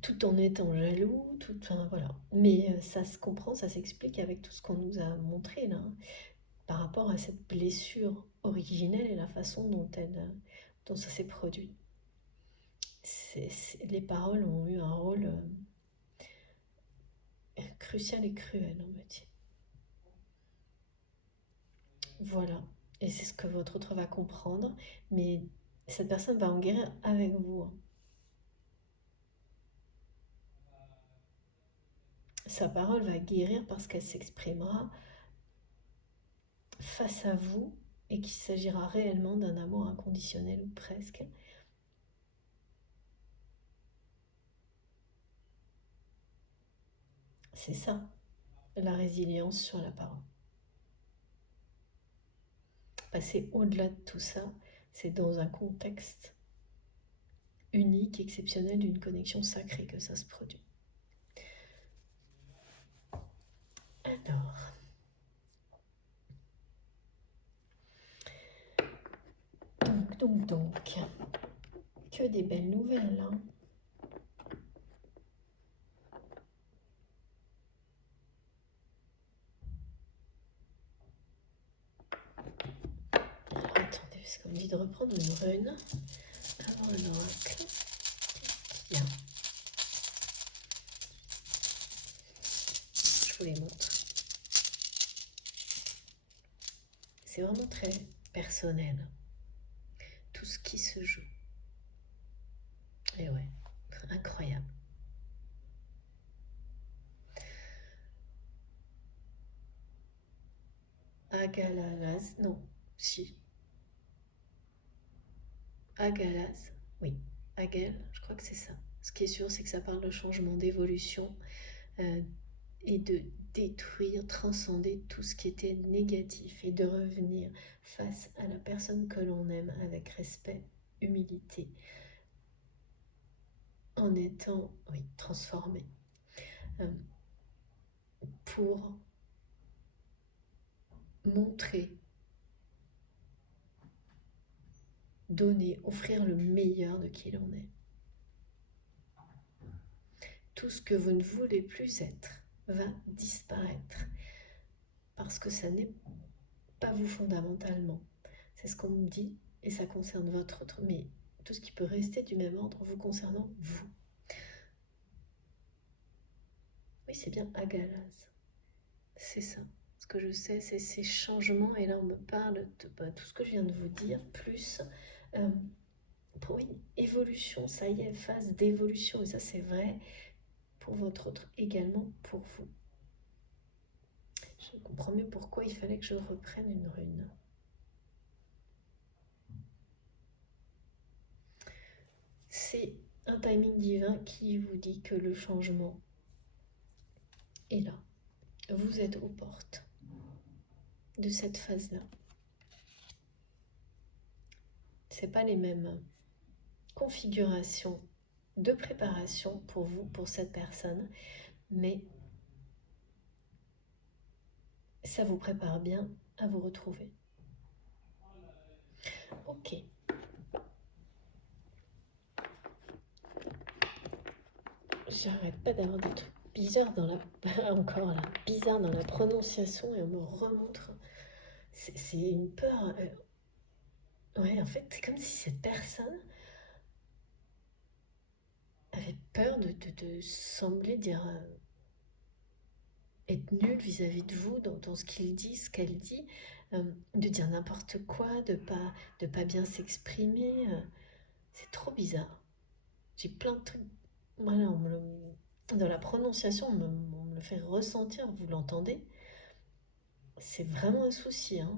tout en étant jaloux, tout, enfin, voilà. Mais ça se comprend, ça s'explique avec tout ce qu'on nous a montré là, hein, par rapport à cette blessure originelle et la façon dont ça s'est produit. Les paroles ont eu un rôle crucial et cruel, on me dit. Voilà. Et c'est ce que votre autre va comprendre, mais cette personne va en guérir avec vous, hein. Sa parole va guérir parce qu'elle s'exprimera face à vous et qu'il s'agira réellement d'un amour inconditionnel ou presque. C'est ça, la résilience sur la parole. Passer au-delà de tout ça, c'est dans un contexte unique, exceptionnel, d'une connexion sacrée que ça se produit. Alors, donc, que des belles nouvelles, hein. Alors, attendez, parce qu'on me dit de reprendre une rune avant un oracle. Bien, je vous les montre. C'est vraiment très personnel, tout ce qui se joue. Et ouais, incroyable. Agalas, non, si. Agalas, oui. Agel, je crois que c'est ça. Ce qui est sûr, c'est que ça parle de changement, d'évolution, euh, et de détruire, transcender tout ce qui était négatif et de revenir face à la personne que l'on aime avec respect, humilité, en étant, oui, transformé, pour montrer, donner, offrir le meilleur de qui l'on est. Tout ce que vous ne voulez plus être va disparaître parce que ça n'est pas vous fondamentalement. C'est ce qu'on me dit et ça concerne votre autre, mais tout ce qui peut rester du même ordre vous concernant, vous. Oui, c'est bien Agalaz. C'est ça. Ce que je sais, c'est ces changements, et là on me parle de tout ce que je viens de vous dire, plus pour une évolution, ça y est, phase d'évolution, et ça c'est vrai pour votre autre, également pour vous. Je comprends mieux pourquoi il fallait que je reprenne une rune. C'est un timing divin qui vous dit que le changement est là. Vous êtes aux portes de cette phase-là. C'est pas les mêmes configurations de préparation pour vous, pour cette personne, mais ça vous prépare bien à vous retrouver. Ok. J'arrête pas d'avoir des trucs bizarres dans la... encore là, bizarres dans la prononciation, et on me remontre. C'est une peur. Ouais, en fait, c'est comme si cette personne avait peur de sembler dire être nul vis-à-vis de vous dans ce qu'il dit, ce qu'elle dit, de dire n'importe quoi, de pas bien s'exprimer. C'est trop bizarre. J'ai plein de trucs. Voilà, dans la prononciation, on me le fait ressentir, vous l'entendez. C'est vraiment un souci. Hein.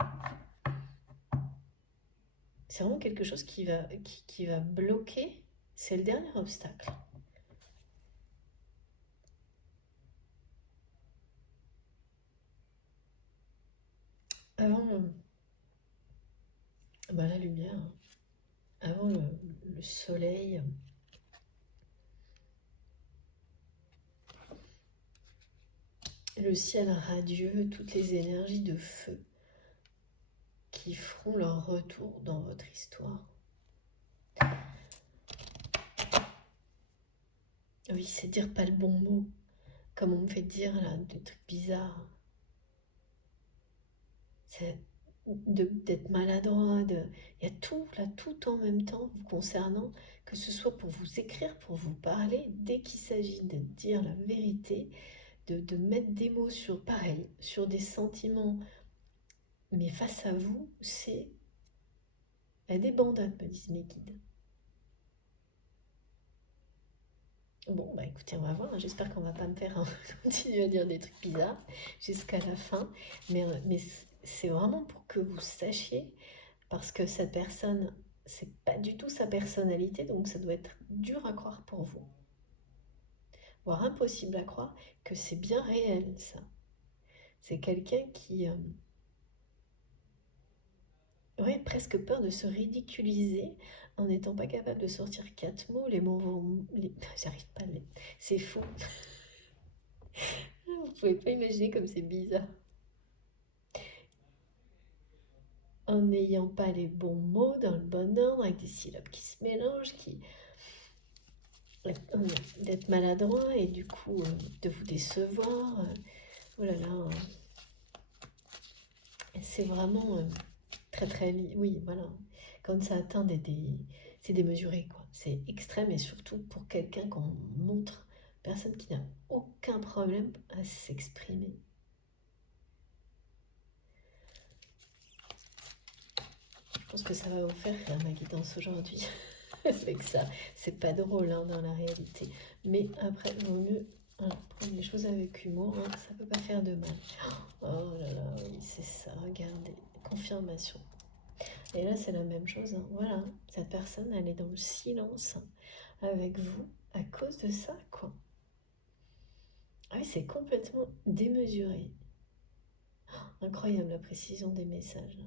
C'est vraiment quelque chose qui va bloquer. C'est le dernier obstacle. Avant la lumière, avant le soleil, le ciel radieux, toutes les énergies de feu qui feront leur retour dans votre histoire. Oui, c'est dire pas le bon mot, comme on me fait dire là, des trucs bizarres. C'est d'être maladroit, il y a tout là, tout en même temps vous concernant, que ce soit pour vous écrire, pour vous parler, dès qu'il s'agit de dire la vérité, de mettre des mots sur pareil, sur des sentiments, mais face à vous, c'est la débandade, me disent mes guides. Bon, bah écoutez, on va voir, hein. J'espère qu'on va pas me faire continuer à dire des trucs bizarres jusqu'à la fin, mais c'est vraiment pour que vous sachiez, parce que cette personne, c'est pas du tout sa personnalité, donc ça doit être dur à croire pour vous, voire impossible à croire que c'est bien réel, ça. C'est quelqu'un qui aurait presque peur de se ridiculiser en n'étant pas capable de sortir 4 mots, les mots vont... J'arrive pas à les... C'est fou. Vous pouvez pas imaginer comme c'est bizarre. En n'ayant pas les bons mots dans le bon ordre, avec des syllabes qui se mélangent, d'être maladroit et du coup de vous décevoir. Oh là là, c'est vraiment très très... Oui, voilà. Quand ça atteint c'est démesuré, quoi. C'est extrême, et surtout pour quelqu'un qu'on montre, personne qui n'a aucun problème à s'exprimer. Je pense que ça va vous faire rire, ma guidance aujourd'hui. C'est que ça, c'est pas drôle hein, dans la réalité. Mais après, il vaut mieux prendre les choses avec humour, hein, ça peut pas faire de mal. Oh là là, oui, c'est ça, regardez, confirmation. Et là, c'est la même chose, hein. Voilà, cette personne, elle est dans le silence avec vous à cause de ça, quoi. Ah oui, c'est complètement démesuré. Incroyable la précision des messages.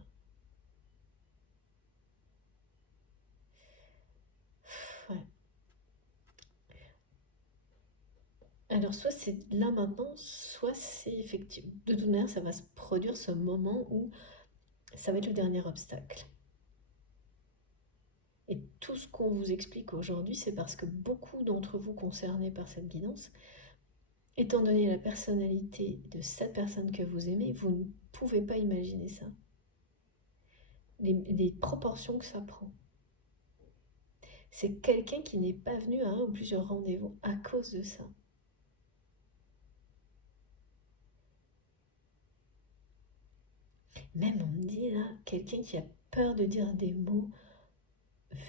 Ouais. Alors, soit c'est là maintenant, soit c'est effectivement. De toute manière, ça va se produire ce moment où ça va être le dernier obstacle. Et tout ce qu'on vous explique aujourd'hui, c'est parce que beaucoup d'entre vous concernés par cette guidance, étant donné la personnalité de cette personne que vous aimez, vous ne pouvez pas imaginer ça. Les proportions que ça prend. C'est quelqu'un qui n'est pas venu à un ou plusieurs rendez-vous à cause de ça. Même on me dit là, quelqu'un qui a peur de dire des mots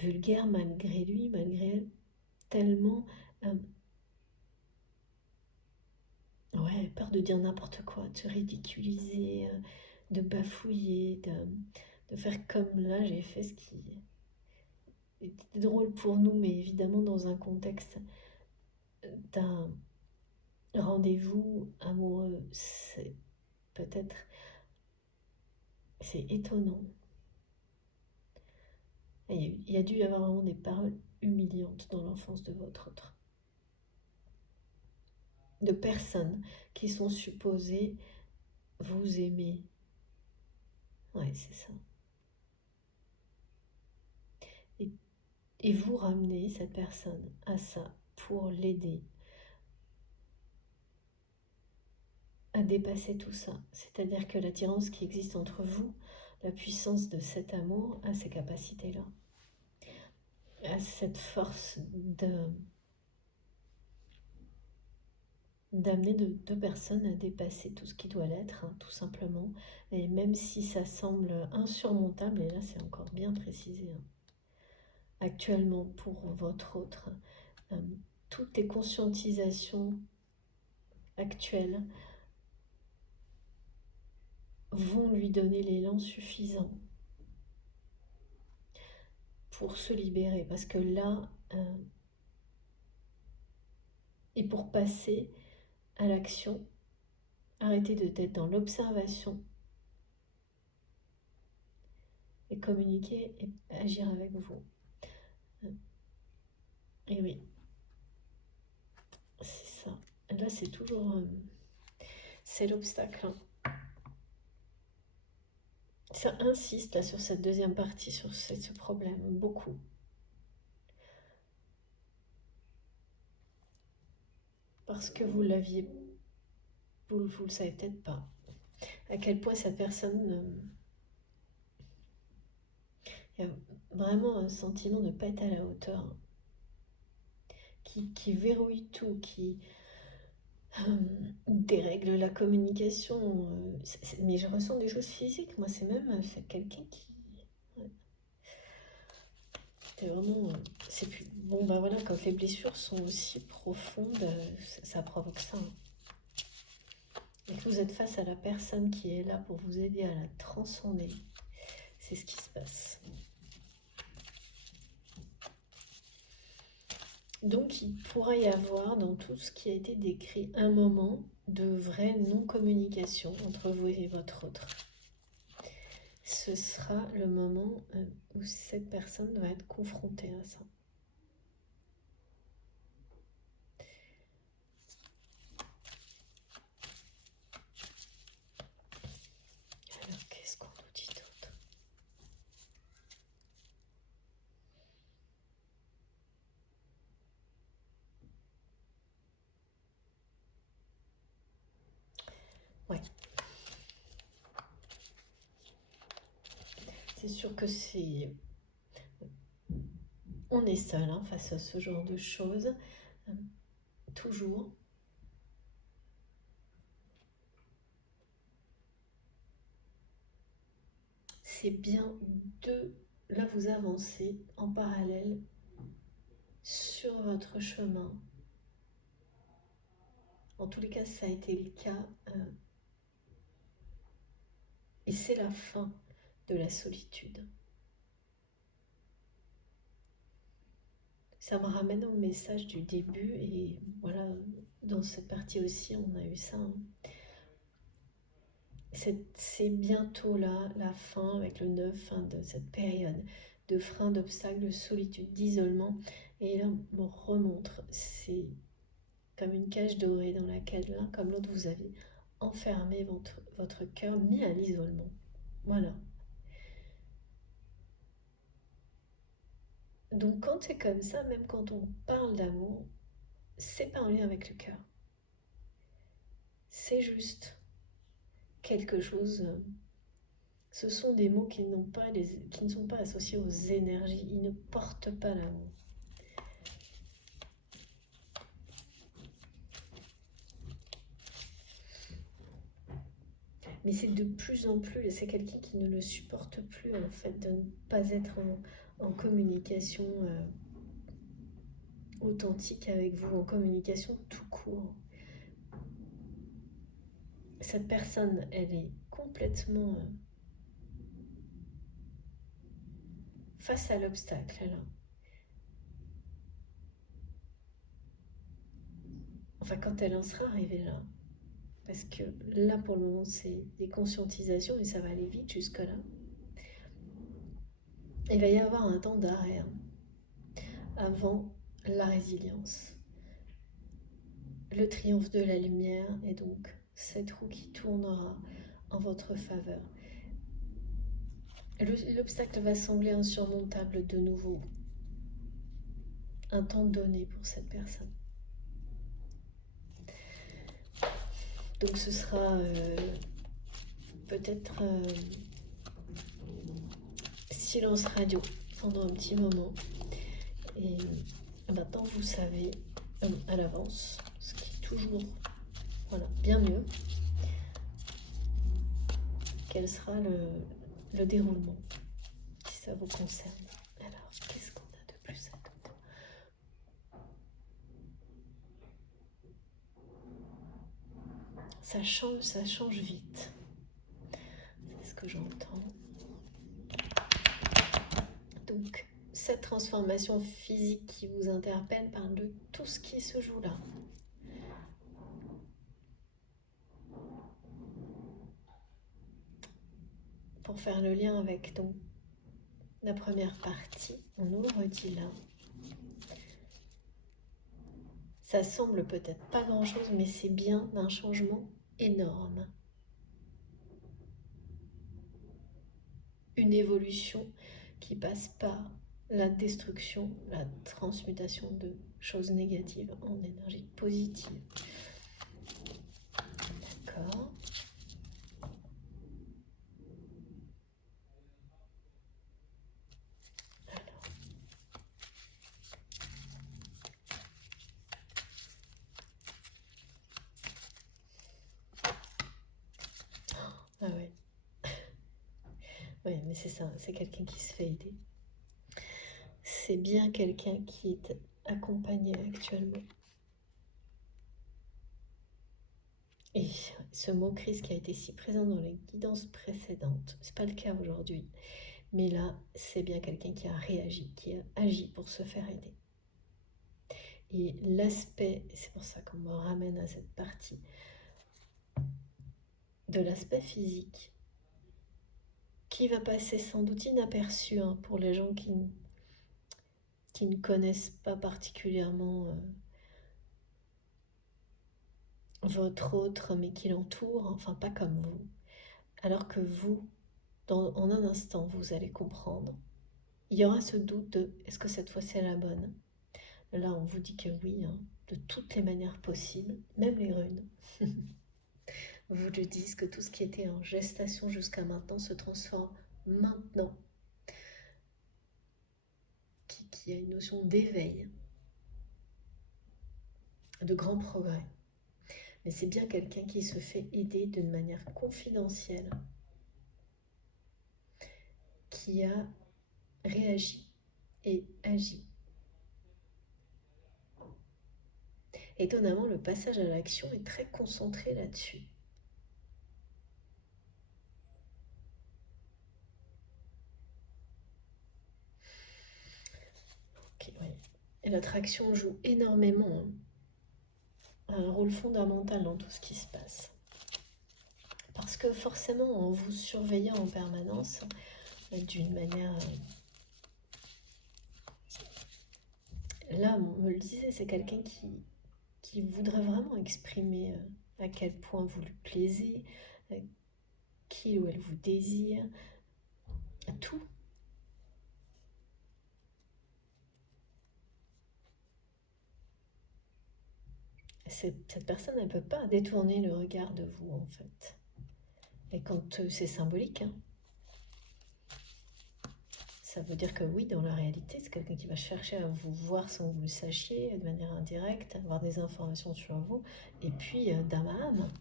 vulgaires malgré lui, malgré elle, tellement... ouais, peur de dire n'importe quoi, de se ridiculiser, de bafouiller, de faire comme là j'ai fait, ce qui était drôle pour nous, mais évidemment dans un contexte d'un rendez-vous amoureux, c'est peut-être... c'est étonnant. Il y a dû y avoir vraiment des paroles humiliantes dans l'enfance de votre autre. De personnes qui sont supposées vous aimer. Ouais, c'est ça. Et, et vous ramenez cette personne à ça pour l'aider à dépasser tout ça. C'est-à-dire que l'attirance qui existe entre vous, la puissance de cet amour a ces capacités-là, a cette force d'amener deux personnes à dépasser tout ce qui doit l'être, hein, tout simplement. Et même si ça semble insurmontable, et là c'est encore bien précisé, hein, actuellement pour votre autre, euh, toutes les conscientisations actuelles vont lui donner l'élan suffisant pour se libérer. Parce que là, et pour passer à l'action, arrêter d'être dans l'observation et communiquer et agir avec vous. Et oui, c'est ça. Là, c'est toujours... c'est l'obstacle. Hein. Ça insiste là sur cette deuxième partie, sur ce problème, beaucoup. Parce que vous l'aviez... vous le savez peut-être pas. À quel point cette personne... il y a vraiment un sentiment de ne pas être à la hauteur. Qui verrouille tout, qui dérègle la communication. Mais je ressens des choses physiques. Moi, c'est même quelqu'un qui... ouais. C'est vraiment... c'est plus... Bon, bah voilà, quand les blessures sont aussi profondes, ça provoque ça. Hein. Et que vous êtes face à la personne qui est là pour vous aider à la transcender. C'est ce qui se passe. Donc il pourra y avoir dans tout ce qui a été décrit un moment de vraie non-communication entre vous et votre autre. Ce sera le moment où cette personne va être confrontée à ça. Alors qu'est-ce qu'on nous dit d'autre ? Ouais. C'est sûr que c'est... on est seul hein, face à ce genre de choses. Toujours. C'est bien de... là, vous avancez en parallèle sur votre chemin. En tous les cas, ça a été le cas. Et c'est la fin de la solitude. Ça me ramène au message du début et voilà, dans cette partie aussi, on a eu ça. Hein. C'est bientôt là, la fin, avec le 9, fin de cette période de frein, d'obstacles, de solitude, d'isolement. Et là, on me remontre, c'est comme une cage dorée dans laquelle l'un comme l'autre vous avez enfermé votre cœur, mis à l'isolement. Voilà. Donc quand c'est comme ça, même quand on parle d'amour, c'est pas en lien avec le cœur. C'est juste quelque chose. Ce sont des mots qui ne sont pas associés aux énergies. Ils ne portent pas l'amour. Mais c'est de plus en plus, et c'est quelqu'un qui ne le supporte plus en fait, de ne pas être en communication authentique avec vous, en communication tout court. Cette personne, elle est complètement face à l'obstacle là. Enfin, quand elle en sera arrivée là. Parce que là, pour le moment, c'est des conscientisations et ça va aller vite jusque-là. Il va y avoir un temps d'arrêt avant la résilience. Le triomphe de la lumière et donc cette roue qui tournera en votre faveur. L'obstacle va sembler insurmontable de nouveau. Un temps donné pour cette personne. Donc ce sera peut-être silence radio pendant un petit moment. Et maintenant vous savez à l'avance, ce qui est toujours bien mieux, quel sera le déroulement, si ça vous concerne. Alors, qu'est-ce qu'on a de plus à attendre? Ça change vite. C'est ce que j'entends. Donc, cette transformation physique qui vous interpelle parle de tout ce qui se joue là. Pour faire le lien avec donc la première partie, on nous le redit là. Ça semble peut-être pas grand-chose, mais c'est bien d'un changement énorme. Une évolution qui passe par la destruction, la transmutation de choses négatives en énergie positive. D'accord. Alors. Ah ouais. Oui, mais c'est ça, c'est quelqu'un qui se fait aider. C'est bien quelqu'un qui est accompagné actuellement. Et ce mot crise qui a été si présent dans les guidances précédentes, c'est pas le cas aujourd'hui. Mais là, c'est bien quelqu'un qui a réagi, qui a agi pour se faire aider. Et l'aspect, c'est pour ça qu'on me ramène à cette partie, de l'aspect physique, qui va passer sans doute inaperçu pour les gens qui ne connaissent pas particulièrement votre autre, mais qui l'entoure, enfin pas comme vous. Alors que vous, en un instant, vous allez comprendre. Il y aura ce doute de est-ce que cette fois c'est la bonne? Là, on vous dit que oui, de toutes les manières possibles, même les runes. Vous le disent que tout ce qui était en gestation jusqu'à maintenant se transforme maintenant. Qui a une notion d'éveil, de grand progrès. Mais c'est bien quelqu'un qui se fait aider d'une manière confidentielle, qui a réagi et agi. Étonnamment, le passage à l'action est très concentré là-dessus. Okay, ouais. Et notre action joue énormément un rôle fondamental dans tout ce qui se passe. Parce que forcément, en vous surveillant en permanence, d'une manière... Là, on me le disait, c'est quelqu'un qui voudrait vraiment exprimer à quel point vous lui plaisez, qu'il ou elle vous désire, tout. Cette personne, elle ne peut pas détourner le regard de vous, en fait. Et quand c'est symbolique, hein, ça veut dire que oui, dans la réalité, c'est quelqu'un qui va chercher à vous voir sans que vous le sachiez, de manière indirecte, avoir des informations sur vous, et puis d'âme à âme.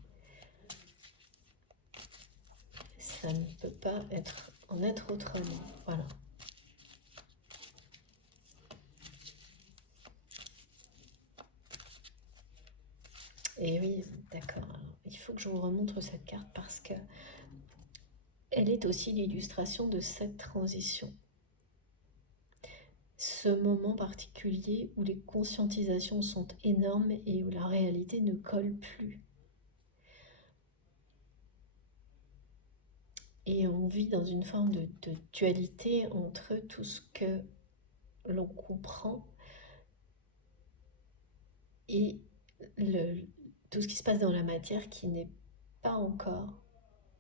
Ça ne peut pas en être autrement. Voilà. Et oui, d'accord. Il faut que je vous remontre cette carte parce que elle est aussi l'illustration de cette transition. Ce moment particulier où les conscientisations sont énormes et où la réalité ne colle plus. Et on vit dans une forme de dualité entre tout ce que l'on comprend et tout ce qui se passe dans la matière qui n'est pas encore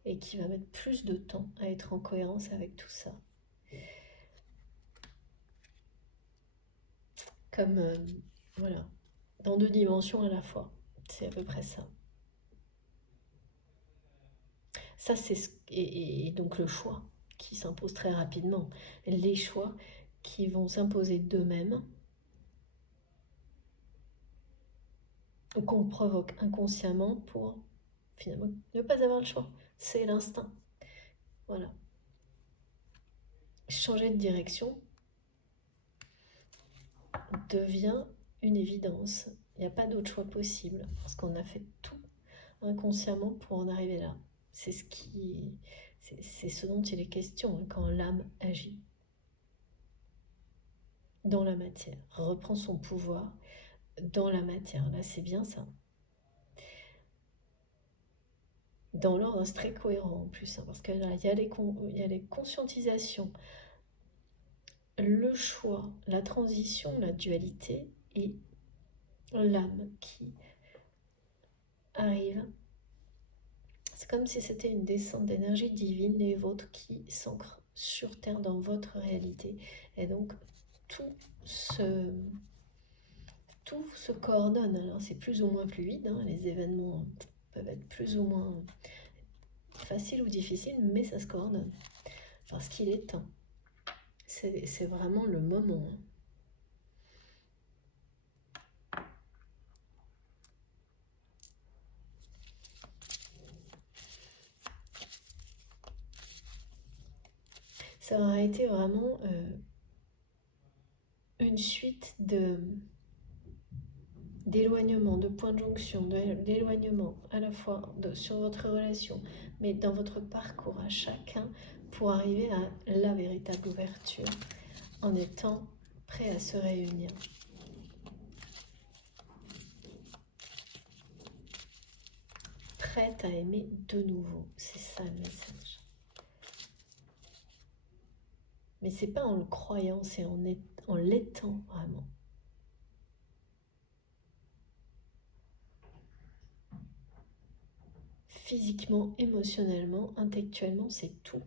et qui va mettre plus de temps à être en cohérence avec tout ça. Comme, voilà, dans 2 dimensions à la fois. C'est à peu près ça. Ça, et donc le choix qui s'impose très rapidement. Les choix qui vont s'imposer d'eux-mêmes ou qu'on provoque inconsciemment pour finalement ne pas avoir le choix. C'est l'instinct. Voilà. Changer de direction devient une évidence. Il n'y a pas d'autre choix possible parce qu'on a fait tout inconsciemment pour en arriver là. C'est ce dont il est question quand l'âme agit dans la matière, reprend son pouvoir dans la matière. Là, c'est bien ça. Dans l'ordre, c'est très cohérent en plus, hein, parce que là, il y a les conscientisations, le choix, la transition, la dualité et l'âme qui arrive. C'est comme si c'était une descente d'énergie divine, les vôtres qui s'ancrent sur Terre dans votre réalité. Et donc, tout se coordonne. Alors, c'est plus ou moins fluide, hein, les événements peuvent être plus ou moins faciles ou difficiles, mais ça se coordonne. Parce qu'il est temps. C'est vraiment le moment. Ça aura été vraiment une suite d'éloignement, de points de jonction, d'éloignement à la fois sur votre relation, mais dans votre parcours à chacun pour arriver à la véritable ouverture en étant prêt à se réunir. Prête à aimer de nouveau, c'est ça le message. Mais c'est pas en le croyant, c'est en l'étant vraiment. Physiquement, émotionnellement, intellectuellement, c'est tout.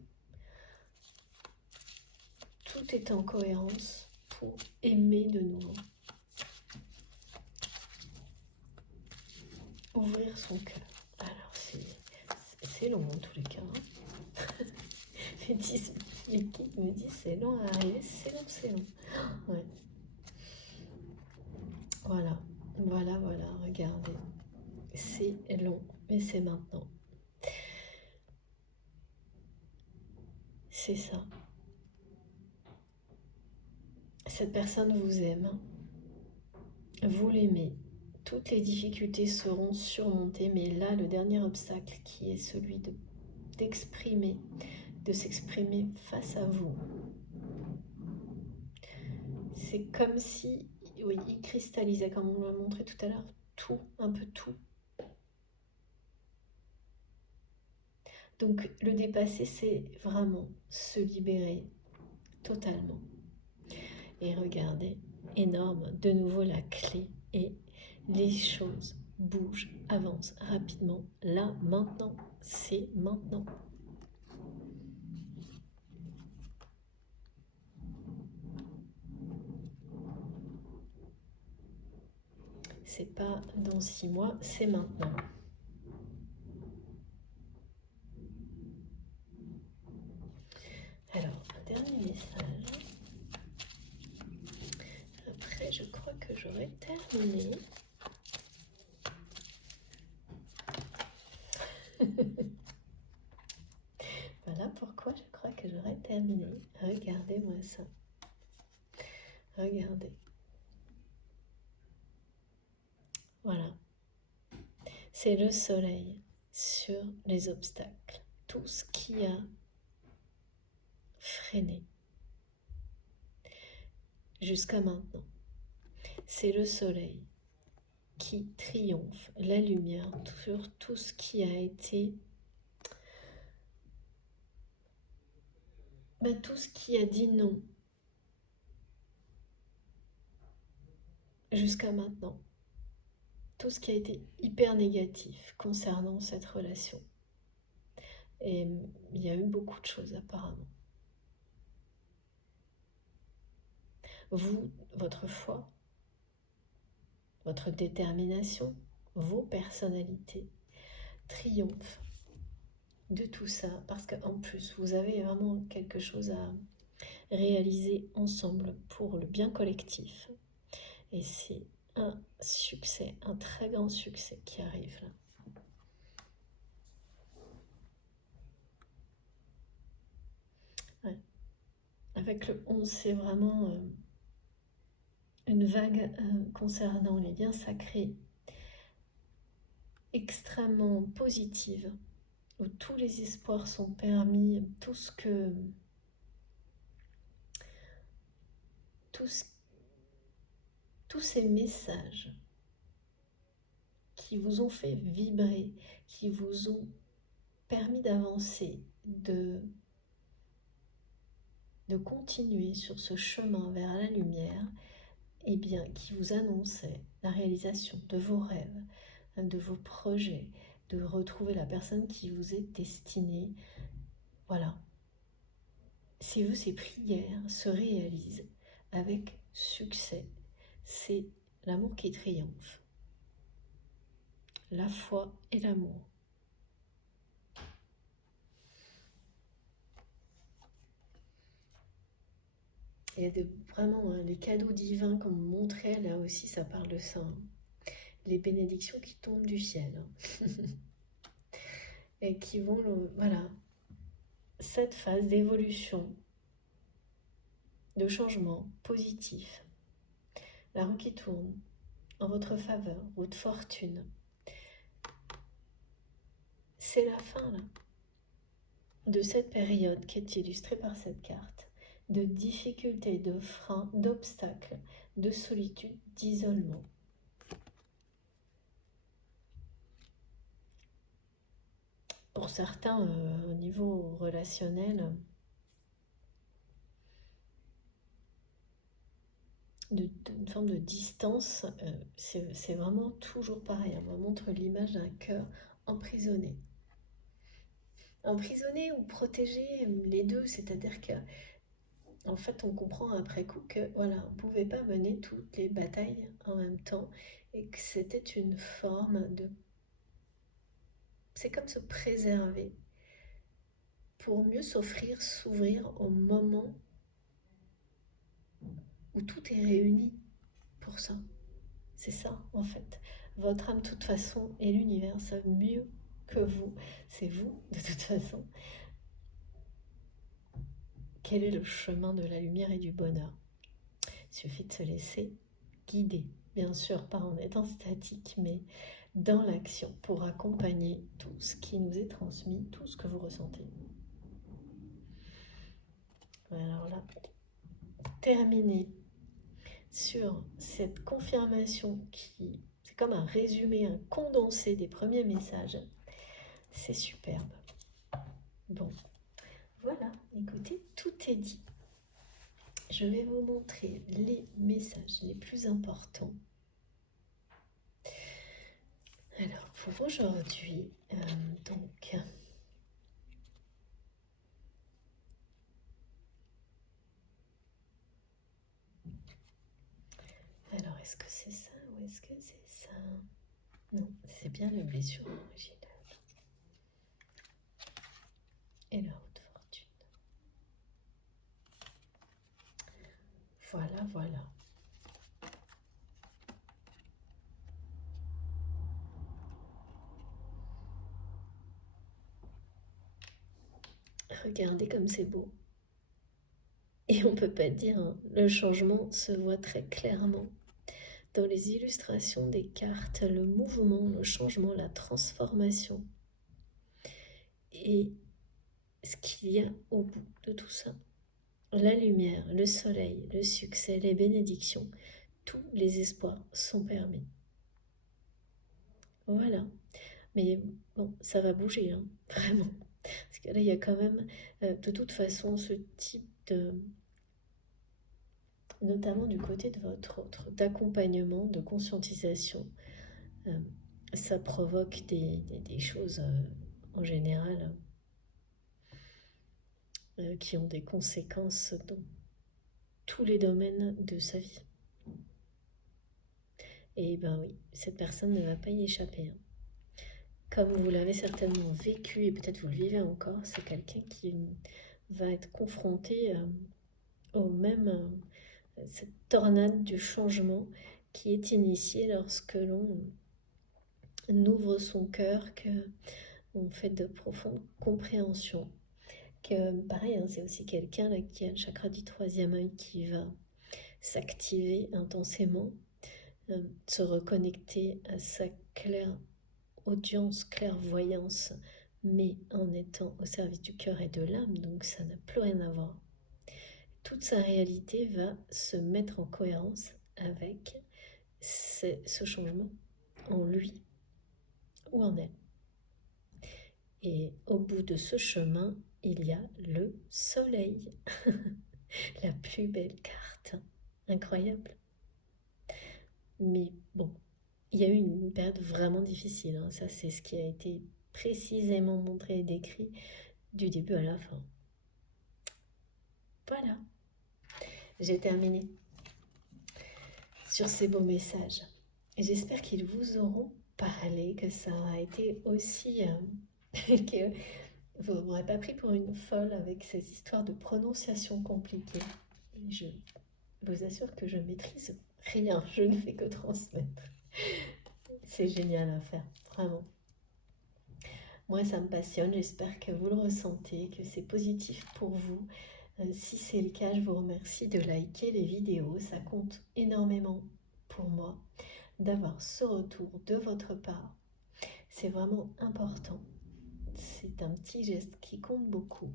Tout est en cohérence pour aimer de nouveau. Ouvrir son cœur. Alors, c'est long en tous les cas. Hein. Les guides me disent c'est long à arriver, c'est long. Ouais. Voilà, regardez. C'est long, mais c'est maintenant. C'est ça. Cette personne vous aime. Vous l'aimez. Toutes les difficultés seront surmontées, mais là, le dernier obstacle qui est celui de s'exprimer face à vous. C'est comme si, oui, il cristallisait, comme on l'a montré tout à l'heure, tout, un peu tout. Donc le dépasser, c'est vraiment se libérer totalement. Et regardez, énorme, de nouveau la clé et les choses bougent, avancent rapidement. Là, maintenant, c'est maintenant. C'est pas dans 6 mois, c'est maintenant. Alors, un dernier message. Après, je crois que j'aurai terminé. Voilà pourquoi je crois que j'aurai terminé. Regardez-moi ça. Regardez. Voilà. C'est le soleil sur les obstacles. Tout ce qui a freiné jusqu'à maintenant. C'est le soleil qui triomphe, la lumière sur tout ce qui a été, tout ce qui a dit non jusqu'à maintenant. Tout ce qui a été hyper négatif concernant cette relation. Et il y a eu beaucoup de choses apparemment. Vous, votre foi, votre détermination, vos personnalités triomphent de tout ça parce qu'en plus vous avez vraiment quelque chose à réaliser ensemble pour le bien collectif. Et c'est un succès, un très grand succès qui arrive là. Ouais. Avec le 11, c'est vraiment une vague concernant les liens sacrés extrêmement positive, où tous les espoirs sont permis, tous ces messages qui vous ont fait vibrer, qui vous ont permis d'avancer, de continuer sur ce chemin vers la lumière, et bien qui vous annonçait la réalisation de vos rêves, de vos projets, de retrouver la personne qui vous est destinée. Voilà. Si ces prières se réalisent avec succès, c'est l'amour qui triomphe. La foi et l'amour. Il y a vraiment les cadeaux divins comme on montrait, là aussi ça parle de ça. Les bénédictions qui tombent du ciel. Et qui vont, voilà, cette phase d'évolution, de changement positif. La roue qui tourne en votre faveur, roue de fortune. C'est la fin là, de cette période qui est illustrée par cette carte, de difficultés, de freins, d'obstacles, de solitude, d'isolement. Pour certains, au niveau relationnel, d'une forme de distance, c'est vraiment toujours pareil. On montre l'image d'un cœur emprisonné. Emprisonné ou protégé, les deux, c'est-à-dire que en fait, on comprend après coup que voilà, on ne pouvait pas mener toutes les batailles en même temps et que c'était une forme de... C'est comme se préserver pour mieux s'offrir, s'ouvrir au moment où tout est réuni pour ça. C'est ça, en fait. Votre âme, de toute façon, et l'univers savent mieux que vous. C'est vous, de toute façon. Quel est le chemin de la lumière et du bonheur? Il suffit de se laisser guider. Bien sûr, pas en étant statique, mais dans l'action pour accompagner tout ce qui nous est transmis, tout ce que vous ressentez. Alors là, terminer sur cette confirmation qui... C'est comme un résumé, un condensé des premiers messages. C'est superbe. Bon, voilà, écoutez, tout est dit. Je vais vous montrer les messages les plus importants. Alors, pour aujourd'hui, donc... Alors, est-ce que c'est ça ou est-ce que c'est ça? Non, c'est bien la blessure originale. Et la haute fortune. Voilà, voilà. Regardez comme c'est beau. Et on peut pas dire, hein, le changement se voit très clairement. Dans les illustrations des cartes, le mouvement, le changement, la transformation. Et ce qu'il y a au bout de tout ça, la lumière, le soleil, le succès, les bénédictions, tous les espoirs sont permis. Voilà. Mais bon, ça va bouger, hein, vraiment. Parce que là, il y a quand même, de toute façon, ce type de... notamment du côté de votre autre, d'accompagnement, de conscientisation, euh, ça provoque des choses, en général, qui ont des conséquences dans tous les domaines de sa vie. Et ben oui, cette personne ne va pas y échapper, hein. Comme vous l'avez certainement vécu, et peut-être vous le vivez encore, c'est quelqu'un qui va être confronté au même, cette tornade du changement qui est initiée lorsque l'on ouvre son cœur, qu'on fait de profondes compréhensions. Que pareil, hein, c'est aussi quelqu'un là, qui a le chakra du troisième œil qui va s'activer intensément, se reconnecter à sa claire audience, clairvoyance, mais en étant au service du cœur et de l'âme, donc ça n'a plus rien à voir. Toute sa réalité va se mettre en cohérence avec ce changement en lui ou en elle. Et au bout de ce chemin, il y a le soleil. La plus belle carte. Incroyable. Mais bon, il y a eu une période vraiment difficile, hein. Ça, c'est ce qui a été précisément montré et décrit du début à la fin. Voilà. J'ai terminé sur ces beaux messages. J'espère qu'ils vous auront parlé, que ça a été aussi... que vous ne m'aurez pas pris pour une folle avec ces histoires de prononciation compliquées. Je vous assure que je maîtrise rien, je ne fais que transmettre. C'est génial à faire, vraiment. Moi, ça me passionne, j'espère que vous le ressentez, que c'est positif pour vous. Si c'est le cas, je vous remercie de liker les vidéos, ça compte énormément pour moi d'avoir ce retour de votre part. C'est vraiment important. C'est un petit geste qui compte beaucoup.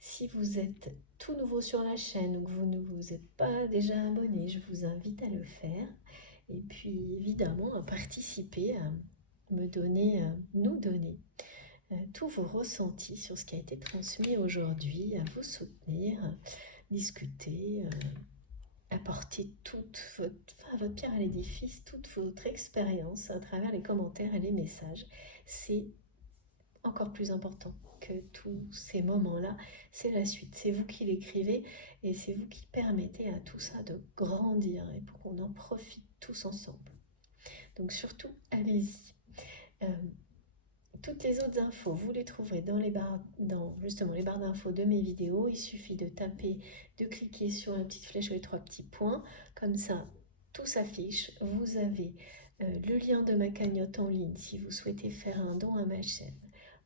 Si vous êtes tout nouveau sur la chaîne ou que vous ne vous êtes pas déjà abonné, je vous invite à le faire. Et puis évidemment à participer, à me donner, nous donner tous vos ressentis sur ce qui a été transmis aujourd'hui, à vous soutenir, discuter, apporter toute votre pierre à l'édifice, toute votre expérience à travers les commentaires et les messages. C'est encore plus important que tous ces moments-là, c'est la suite. C'est vous qui l'écrivez et c'est vous qui permettez à tout ça de grandir et pour qu'on en profite tous ensemble. Donc surtout, allez-y. Toutes les autres infos, vous les trouverez dans justement les barres d'infos de mes vidéos. Il suffit de taper, de cliquer sur la petite flèche ou les 3 petits points. Comme ça, tout s'affiche. Vous avez le lien de ma cagnotte en ligne si vous souhaitez faire un don à ma chaîne.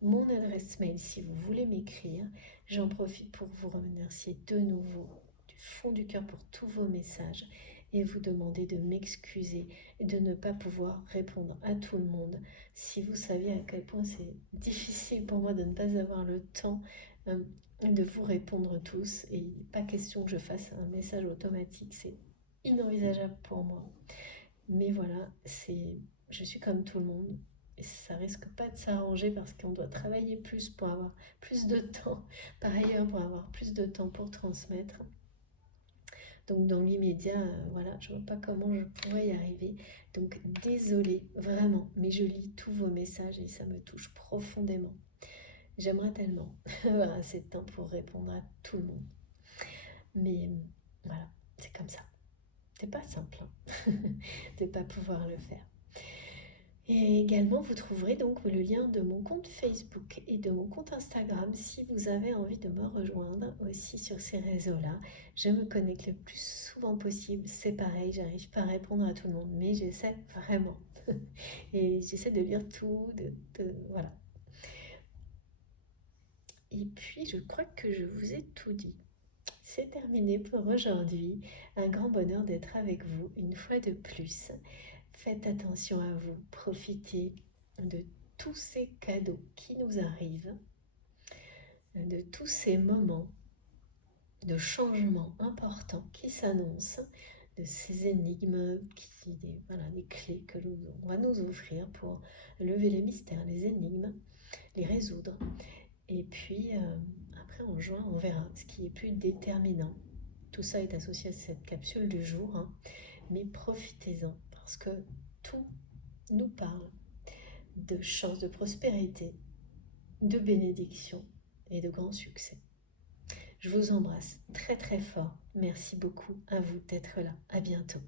Mon adresse mail si vous voulez m'écrire. J'en profite pour vous remercier de nouveau du fond du cœur pour tous vos messages et vous demander de m'excuser et de ne pas pouvoir répondre à tout le monde. Si vous saviez à quel point c'est difficile pour moi de ne pas avoir le temps de vous répondre tous, et pas question que je fasse un message automatique, c'est inenvisageable pour moi. Mais voilà, c'est je suis comme tout le monde. Et ça risque pas de s'arranger parce qu'on doit travailler plus pour avoir plus de temps, par ailleurs pour avoir plus de temps pour transmettre. Donc dans l'immédiat, voilà, je vois pas comment je pourrais y arriver. Donc désolée, vraiment, mais je lis tous vos messages et ça me touche profondément. J'aimerais tellement avoir assez de temps pour répondre à tout le monde. Mais voilà, c'est comme ça. C'est pas simple hein, de ne pas pouvoir le faire. Et également, vous trouverez donc le lien de mon compte Facebook et de mon compte Instagram si vous avez envie de me rejoindre aussi sur ces réseaux-là. Je me connecte le plus souvent possible. C'est pareil, j'arrive pas à répondre à tout le monde, mais j'essaie vraiment. Et j'essaie de lire tout, voilà. Et puis, je crois que je vous ai tout dit. C'est terminé pour aujourd'hui. Un grand bonheur d'être avec vous une fois de plus. Faites attention à vous, profitez de tous ces cadeaux qui nous arrivent, de tous ces moments de changement importants qui s'annoncent, de ces énigmes, voilà, les clés que on va nous offrir pour lever les mystères, les énigmes, les résoudre. Et puis après en juin, on verra ce qui est plus déterminant. Tout ça est associé à cette capsule du jour, hein, mais profitez-en parce que tout nous parle de chance, de prospérité, de bénédiction et de grand succès. Je vous embrasse très très fort. Merci beaucoup à vous d'être là. À bientôt.